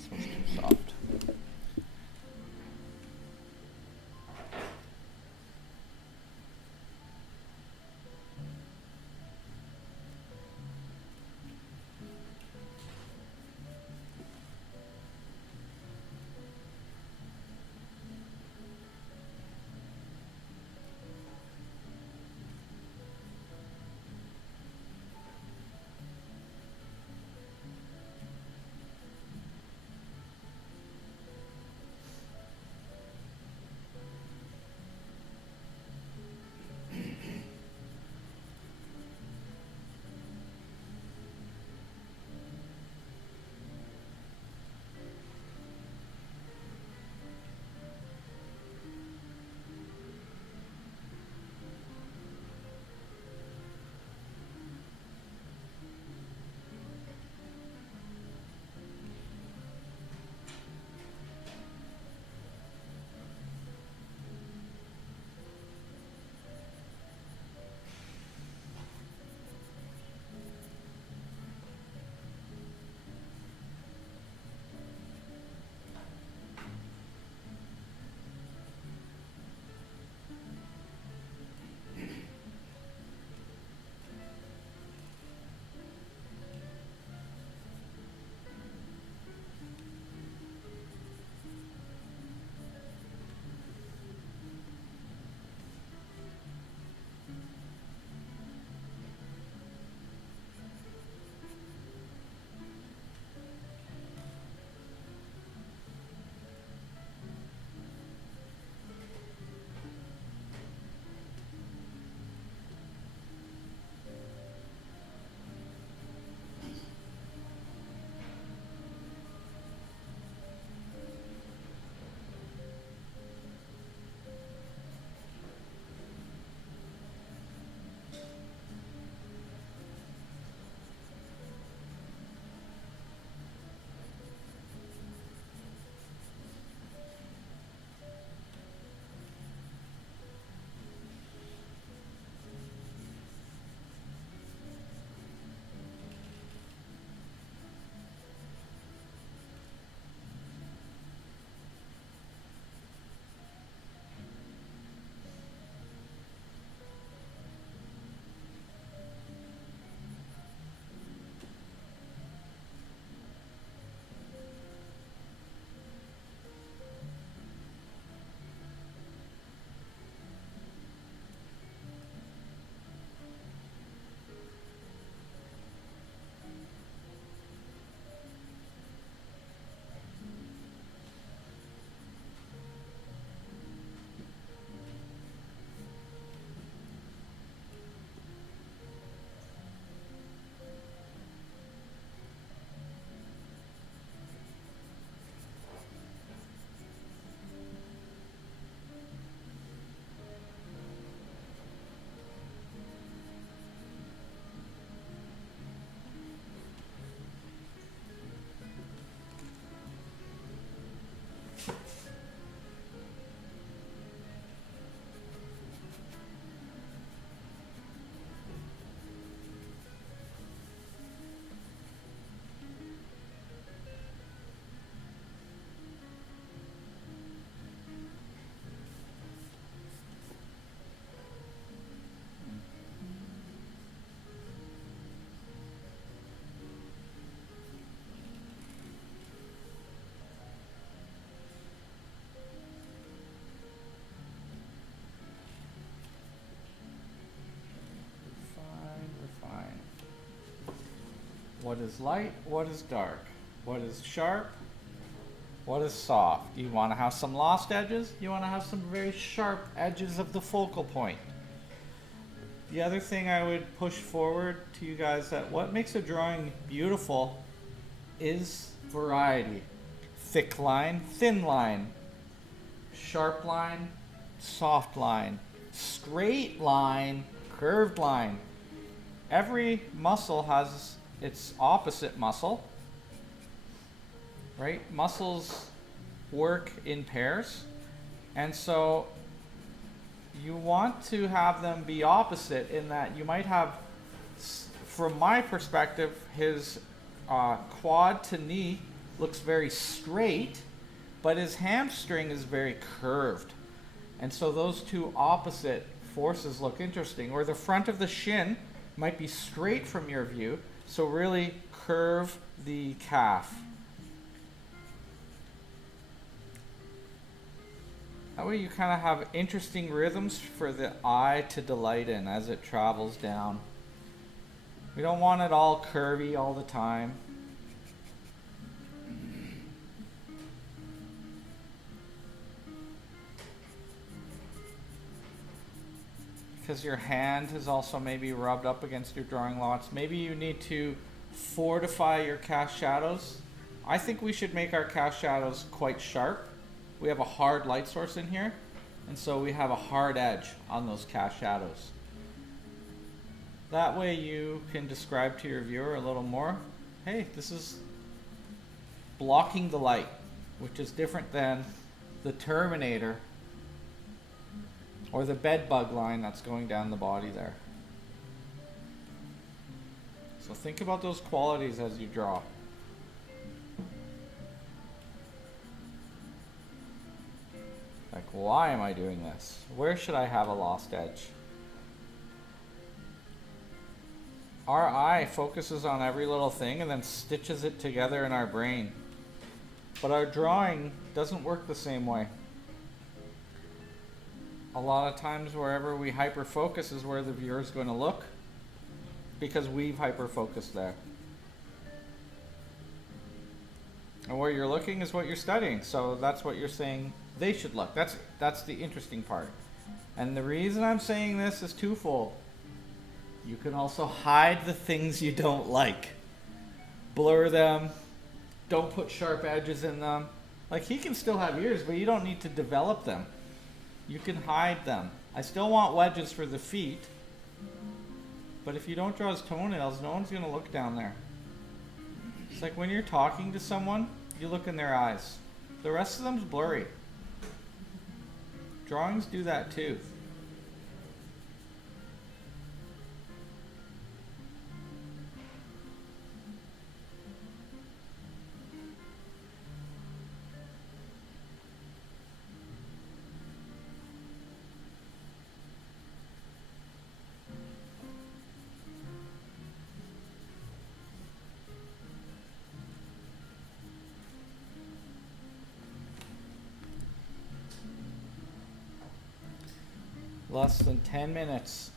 This one's too soft. What is light? What is dark? What is sharp? What is soft? Do you want to have some lost edges? You want to have some very sharp edges of the focal point. The other thing I would push forward to you guys, that what makes a drawing beautiful is variety. Thick line, thin line, sharp line, soft line, straight line, curved line. Every muscle has its opposite muscle, right? Muscles work in pairs, and so you want to have them be opposite in that you might have, from my perspective, his quad to knee looks very straight, but his hamstring is very curved. And so those two opposite forces look interesting. Or the front of the shin might be straight from your view, so really curve the calf. That way you kind of have interesting rhythms for the eye to delight in as it travels down. We don't want it all curvy all the time. Because your hand is also maybe rubbed up against your drawing lots. Maybe you need to fortify your cast shadows. I think we should make our cast shadows quite sharp. We have a hard light source in here, and so we have a hard edge on those cast shadows. That way you can describe to your viewer a little more, hey, this is blocking the light, which is different than the Terminator or the bed bug line that's going down the body there. So think about those qualities as you draw. Like, why am I doing this? Where should I have a lost edge? Our eye focuses on every little thing and then stitches it together in our brain. But our drawing doesn't work the same way. A lot of times wherever we hyperfocus is where the viewer is going to look, because we've hyperfocused there. And where you're looking is what you're studying, so that's what you're saying they should look. That's the interesting part. And the reason I'm saying this is twofold. You can also hide the things you don't like. Blur them. Don't put sharp edges in them. Like, he can still have ears, but you don't need to develop them. You can hide them. I still want wedges for the feet, but if you don't draw his toenails, no one's going to look down there. It's like when you're talking to someone, you look in their eyes. The rest of them's blurry. Drawings do that too. Less than 10 minutes.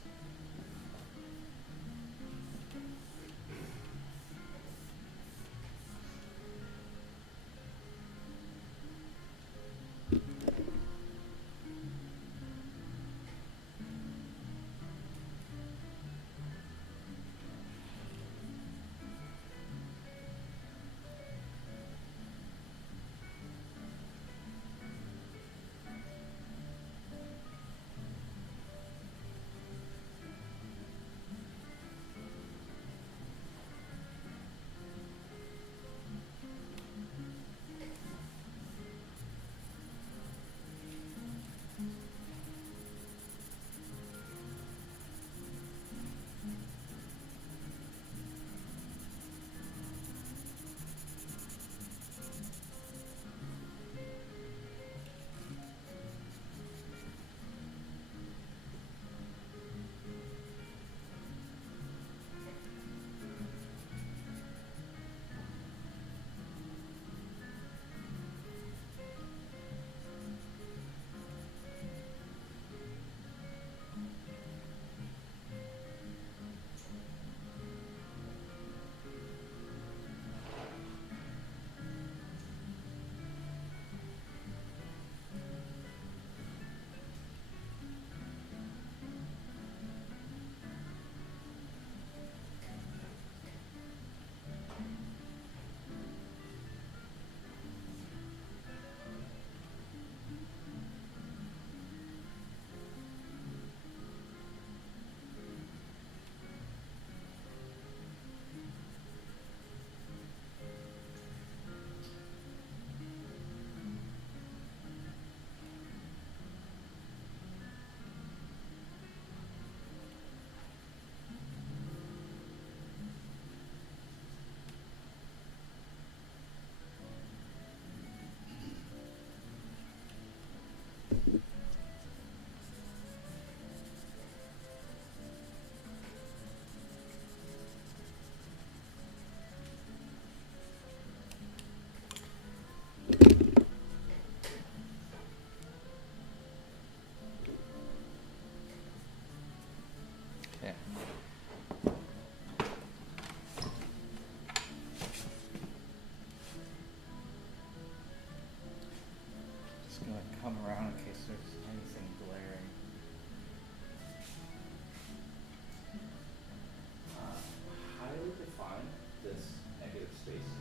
gonna come around in case there's anything glaring. Highly define this negative space.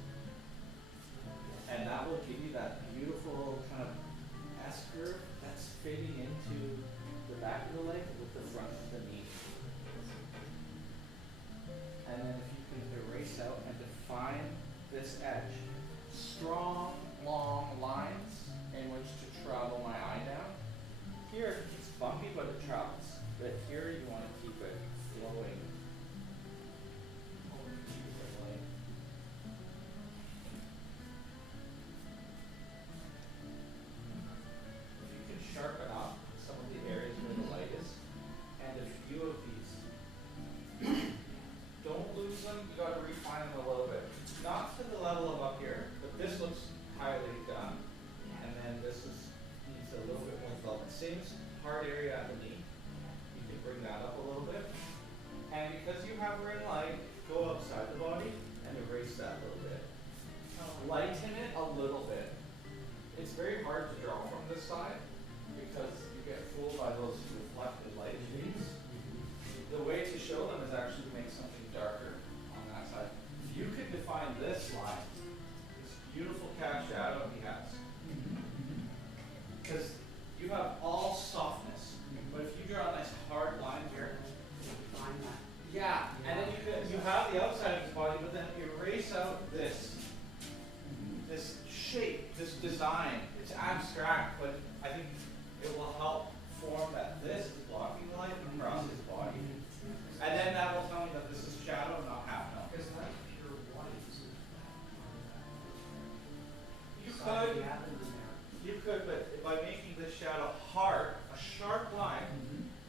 And that will give you that beautiful kind of S-curve that's fading into the back of the leg with the front of the knee. And then if you can erase out and define this edge, strong, long lines in which to travel my eye down. Here it's bumpy, but it travels. But here you want to keep it flowing. If you can sharpen up some of the areas where the light is, and a few of these, don't lose them. You got to refine them a little bit. Not to the level of up here, but this looks highly done. And then this needs a little bit more development. Same hard area at the knee. You can bring that up a little bit. And because you have ring light, go outside the body and erase that a little bit. Lighten it a little bit. It's very hard to draw from this side because you get fooled by those reflected light beams. The way to show them is actually to make something darker on that side. You could define this line, this beautiful cast shadow he has. Because you have all softness. But if you draw a nice hard line here, yeah, and then you have the outside of his body, but then erase out this shape, this design. It's abstract, but I think it will help form that this is blocking the light across his body. And then that will tell me that this is shadow, not half tone. Is that pure white? You could, but by making this shadow hard, a sharp line,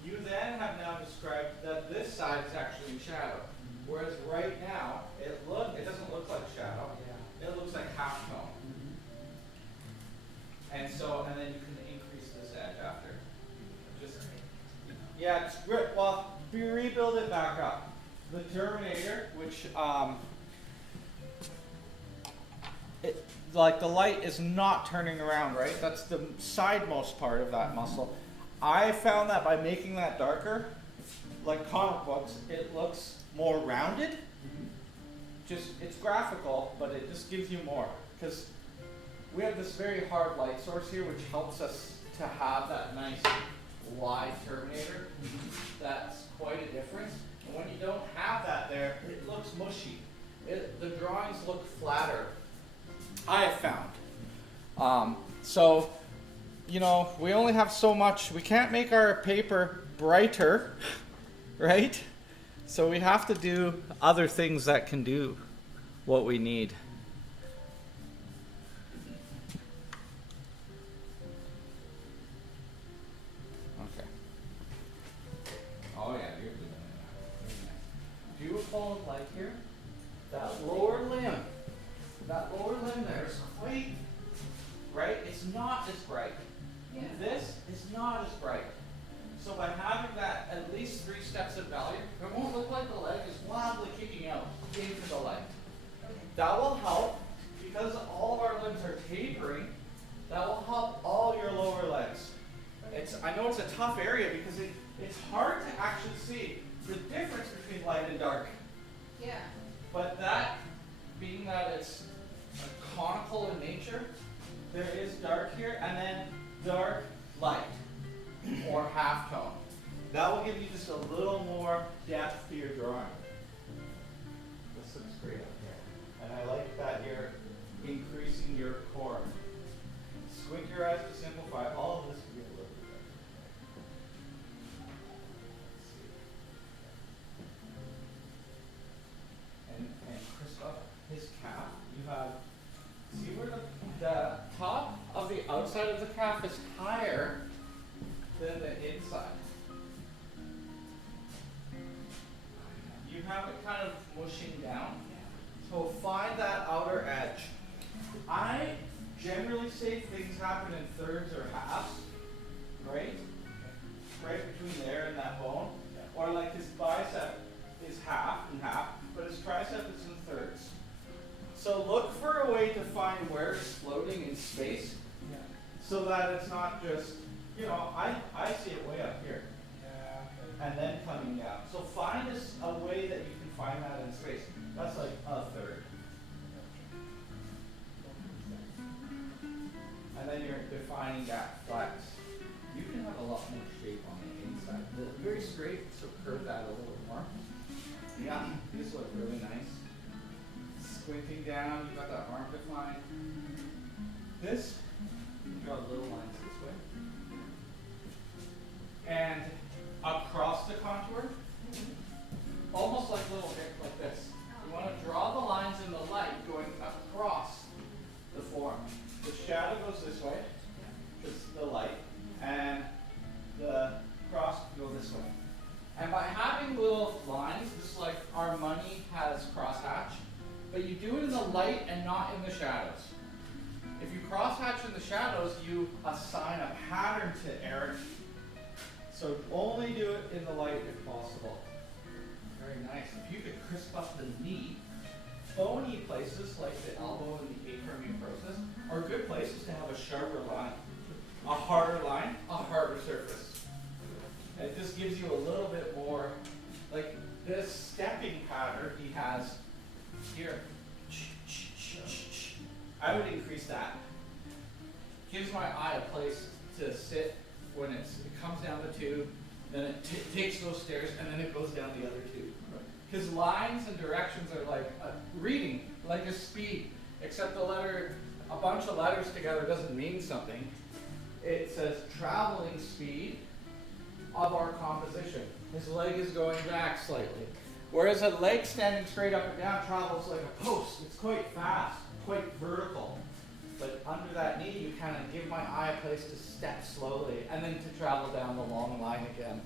you then have now described that this side is actually in shadow. Whereas right now, it doesn't look like shadow. It looks like half tone. And then you can increase this edge after. Yeah, it's great. Well, we rebuild it back up. The Terminator, which like the light is not turning around, right? That's the sidemost part of that muscle. I found that by making that darker, like comic books, it looks more rounded. It's graphical, but it just gives you more. Because we have this very hard light source here, which helps us to have that nice wide Terminator. That's quite a difference. And when you don't have that there, it looks mushy. The drawings look flatter, I have found. So, we only have so much. We can't make our paper brighter, right? So we have to do other things that can do what we need. Okay. Oh yeah, you're doing it. Do you follow the light here? That lower limb there is quite, right? It's not as bright. Yeah. This is not as bright. So by having that at least 3 steps of value, it won't look like the leg is wildly kicking out into the leg. That will help because all of our limbs are tapering. That will help all your lower legs. I know it's a tough area because it's hard to actually see the difference between light and dark. Yeah. But that, being that it's conical in nature, there is dark here and then dark light or half tone. That will give you just a little more depth to your drawing. This looks great up here. And I like that you're increasing your core. Squint your eyes to simplify. All of this can be a little bit better. And Christoph, his calf, you have, see where the top of the outside of the calf is higher than the inside. You have it kind of mushing down. So find that outer edge. I generally say things happen in thirds or halves, right? Right between there and that bone. Or like his bicep is half and half, but his tricep is in thirds. So look for a way to find where it's floating in space. so that it's not just, you know, I see it way up here. And then coming down. So find a way that you can find that in space. That's like a third. And then you're defining that flex. You can have a lot more shape on the inside. The very straight, so curve that a little more. Yeah, these look really nice. Squinting down, you got that arm defined. This, you draw little lines this way. And across the contour, almost like little hip like this. You want to draw the lines in the light going across the form. The shadow goes this way, it's the light, and the cross can go this way. And by having little lines, just like our money has crosshatch, but you do it in the light and not in the shadows. If you crosshatch in the shadows, you assign a pattern to Eric. So only do it in the light if possible. Very nice. If you could crisp up the knee, bony places like the elbow and the acromion process are good places to have a sharper line. A harder line, a harder surface. And it just gives you a little bit more, like this stepping pattern he has here. I would increase that. Gives my eye a place to sit when it comes down the tube, then it takes those stairs, and then it goes down the other tube. Because lines and directions are like reading, like a speed, except the letter, a bunch of letters together doesn't mean something. It says traveling speed of our composition. His leg is going back slightly. Whereas a leg standing straight up and down travels like a post. It's quite fast, quite vertical. But under that knee, you kind of give my eye a place to step slowly and then to travel down the long line again.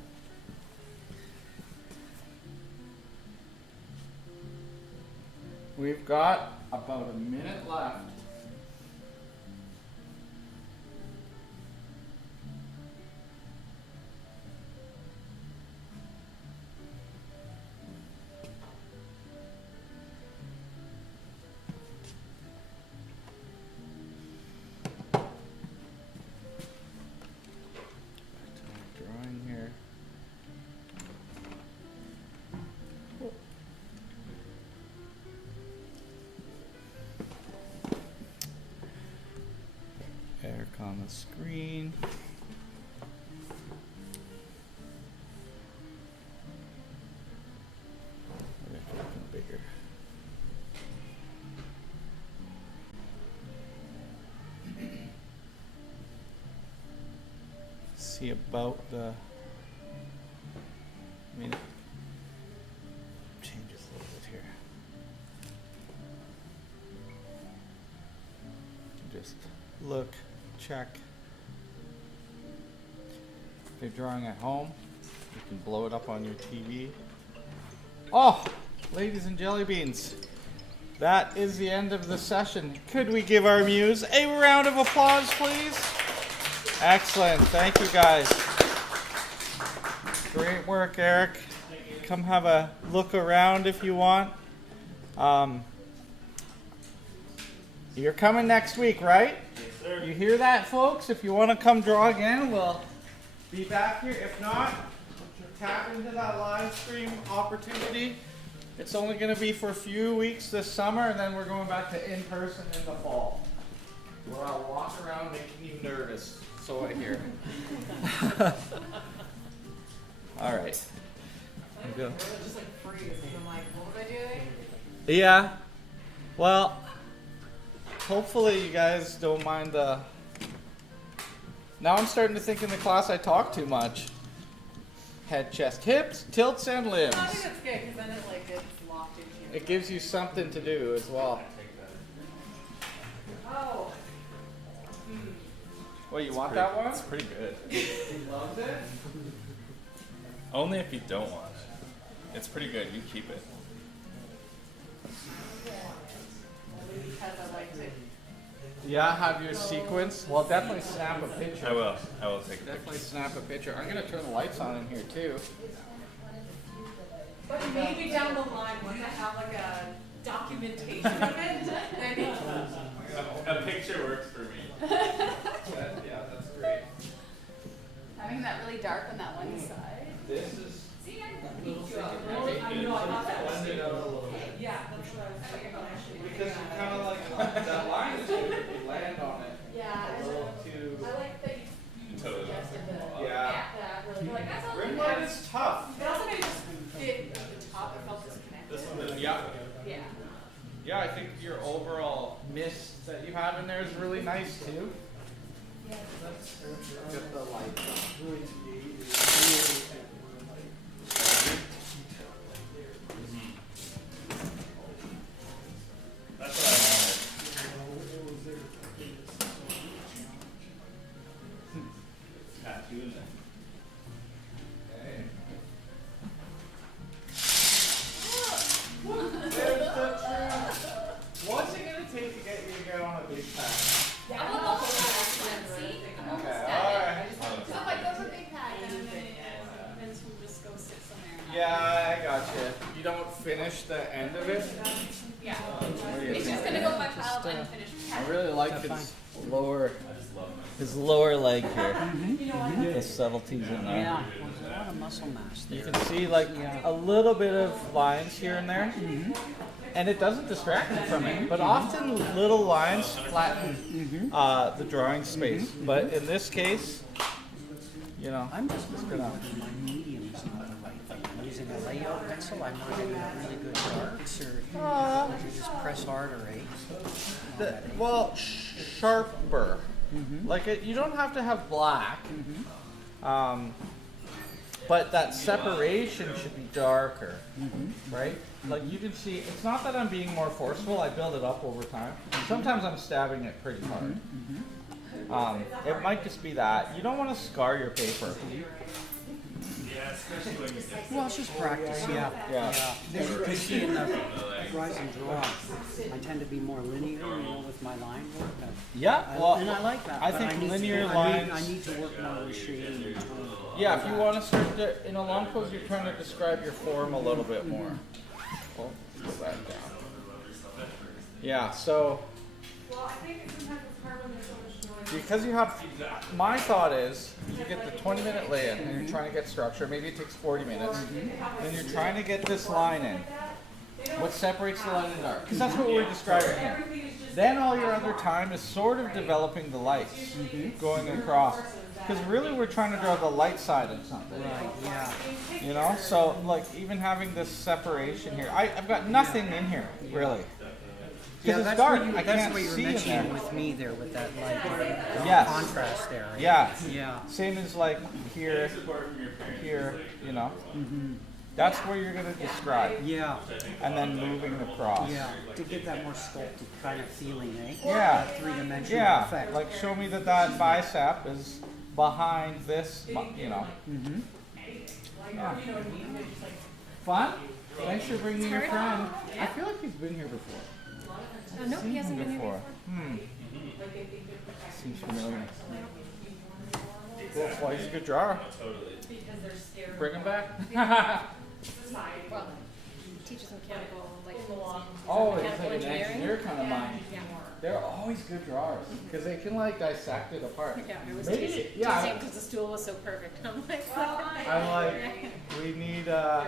We've got about a minute left. Drawing here. Eric on the screen. Make it looking bigger. See about the. I mean, it changes a little bit here. Just look, check. If you're drawing at home, you can blow it up on your TV. Oh, ladies and jelly beans, that is the end of the session. Could we give our muse a round of applause, please? Excellent. Thank you, guys. Great work, Eric. Come have a look around if you want. You're coming next week, right? Yes, sir. You hear that, folks? If you want to come draw again, we'll be back here. If not, tap into that live stream opportunity. It's only going to be for a few weeks this summer, and then we're going back to in-person in the fall. Where I'll walk around making you nervous. So I hear. All right. Just like freeze. I'm like, what was I doing? Yeah. Well, hopefully you guys don't mind the. Now I'm starting to think in the class I talk too much. Head, chest, hips, tilts, and limbs. I think that's good because then it like gets locked into you. It gives you something to do as well. Oh. Well, you want that one? It's pretty good. He loves it. Only if you don't want it. It's pretty good. You keep it. Only because I like to. Yeah, have your sequence. Well, definitely snap a picture. I will. I will take a Definitely picture. snap a picture. I'm gonna turn the lights on in here too. But maybe down the line, once I have like a documentation of it, maybe. A picture works for me. Yeah. nice too. Let's get the light. That's what I wanted. Tattoo in there. What's it gonna take to get you to get on a big pad? I'm a little see? I'm almost Okay, at alright. it. So if I go to a big pad, then Then we'll just go sit somewhere. Yeah, I gotcha. You don't finish the end of it? yeah. What do you It's think? just gonna go in my pile of unfinished I pad. really like his lower leg here. The subtleties in there. Yeah, well, there's a lot of muscle mass there. You can see like a little bit of lines here and there. And it doesn't distract you from it. But often little lines flatten the drawing space. But in this case, you know, I'm just wondering whether my medium is not the right thing. I'm using a layout pencil. I'm not getting really good darks, or would you just press harder, eh? well, sharper. Like you don't have to have black. But that separation should be darker, right? Like you can see, it's not that I'm being more forceful, I build it up over time. Sometimes I'm stabbing it pretty hard. It might just be that. You don't want to scar your paper. Yeah, especially when you get Well, it's just practice, yeah. Yeah. As you can see in the rise and draw, I tend to be more linear, with my line work. Yeah, well, And I like that. I but think need linear to, lines. I need to work more with shading and tone. Yeah, if you want to start to, in a long pose, you're trying to describe your form a little bit more. Oh, pull that down. Yeah, so Well, I think sometimes it's hard when there's so much noise. because you have, my thought is, you get the 20-minute lay-in and you're trying to get structure, maybe it takes 40 minutes, and you're trying to get this line in. What separates the light and dark? Because that's what we're describing here. Then all your other time is sort of developing the lights, going across. Because really we're trying to draw the light side of something. Right, yeah. You know, so like even having this separation here, I've got nothing in here really. Yeah, Because that's it's dark, what you, I that's can't what you were see in mentioning there. with me there, with that like Yes. contrast there. Right? Yeah, Yeah. same as like here, here, you know. That's where you're gonna describe, Yeah. and then moving across. Yeah. To get that more sculpted kind of feeling, eh? Yeah. That three-dimensional Yeah, effect. like show me that that bicep is behind this, you know. Yeah. Fun? Thanks for bringing your friend. I feel like he's been here before. No, he hasn't been here before. Seems familiar. Cool. Well, he's a good drawer. Bring him back. Well, teaches mechanical, like, Oh, it's mechanical like an engineering. engineer kind of mind. Yeah. They're always good drawers because they can like dissect it apart. Yeah, it was Maybe, teasing yeah. because the stool was so perfect. I'm like, I'm like, we need the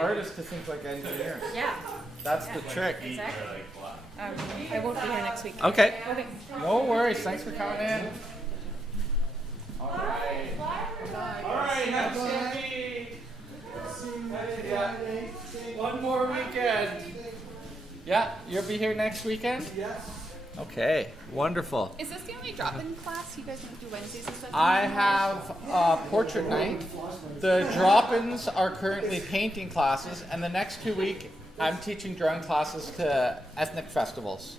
artists to think like engineers. yeah, That's the trick. exactly. I won't be here next week. Okay. Okay. No worries. Thanks for coming in. All right. All right. Have a week. Yeah. One more weekend. Yeah, you'll be here next weekend? Yes. Okay, wonderful. Is this the only drop-in class? You guys don't do Wednesdays and stuff? I have portrait night. The drop-ins are currently painting classes, and the next 2 weeks I'm teaching drawing classes to ethnic festivals.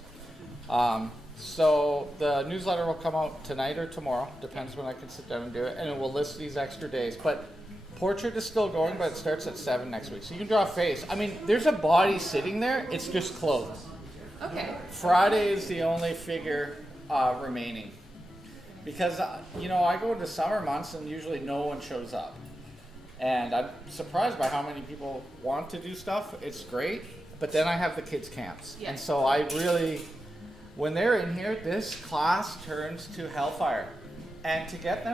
So the newsletter will come out tonight or tomorrow, depends when I can sit down and do it, and it will list these extra days. But portrait is still going, but it starts at 7 next week. So you can draw a face. I mean, there's a body sitting there, it's just clothes. Okay. Friday is the only figure remaining. Because, you know, I go into summer months and usually no one shows up. And I'm surprised by how many people want to do stuff. It's great. But then I have the kids' camps. Yeah. And so I really, when they're in here, this class turns to hellfire. And to get them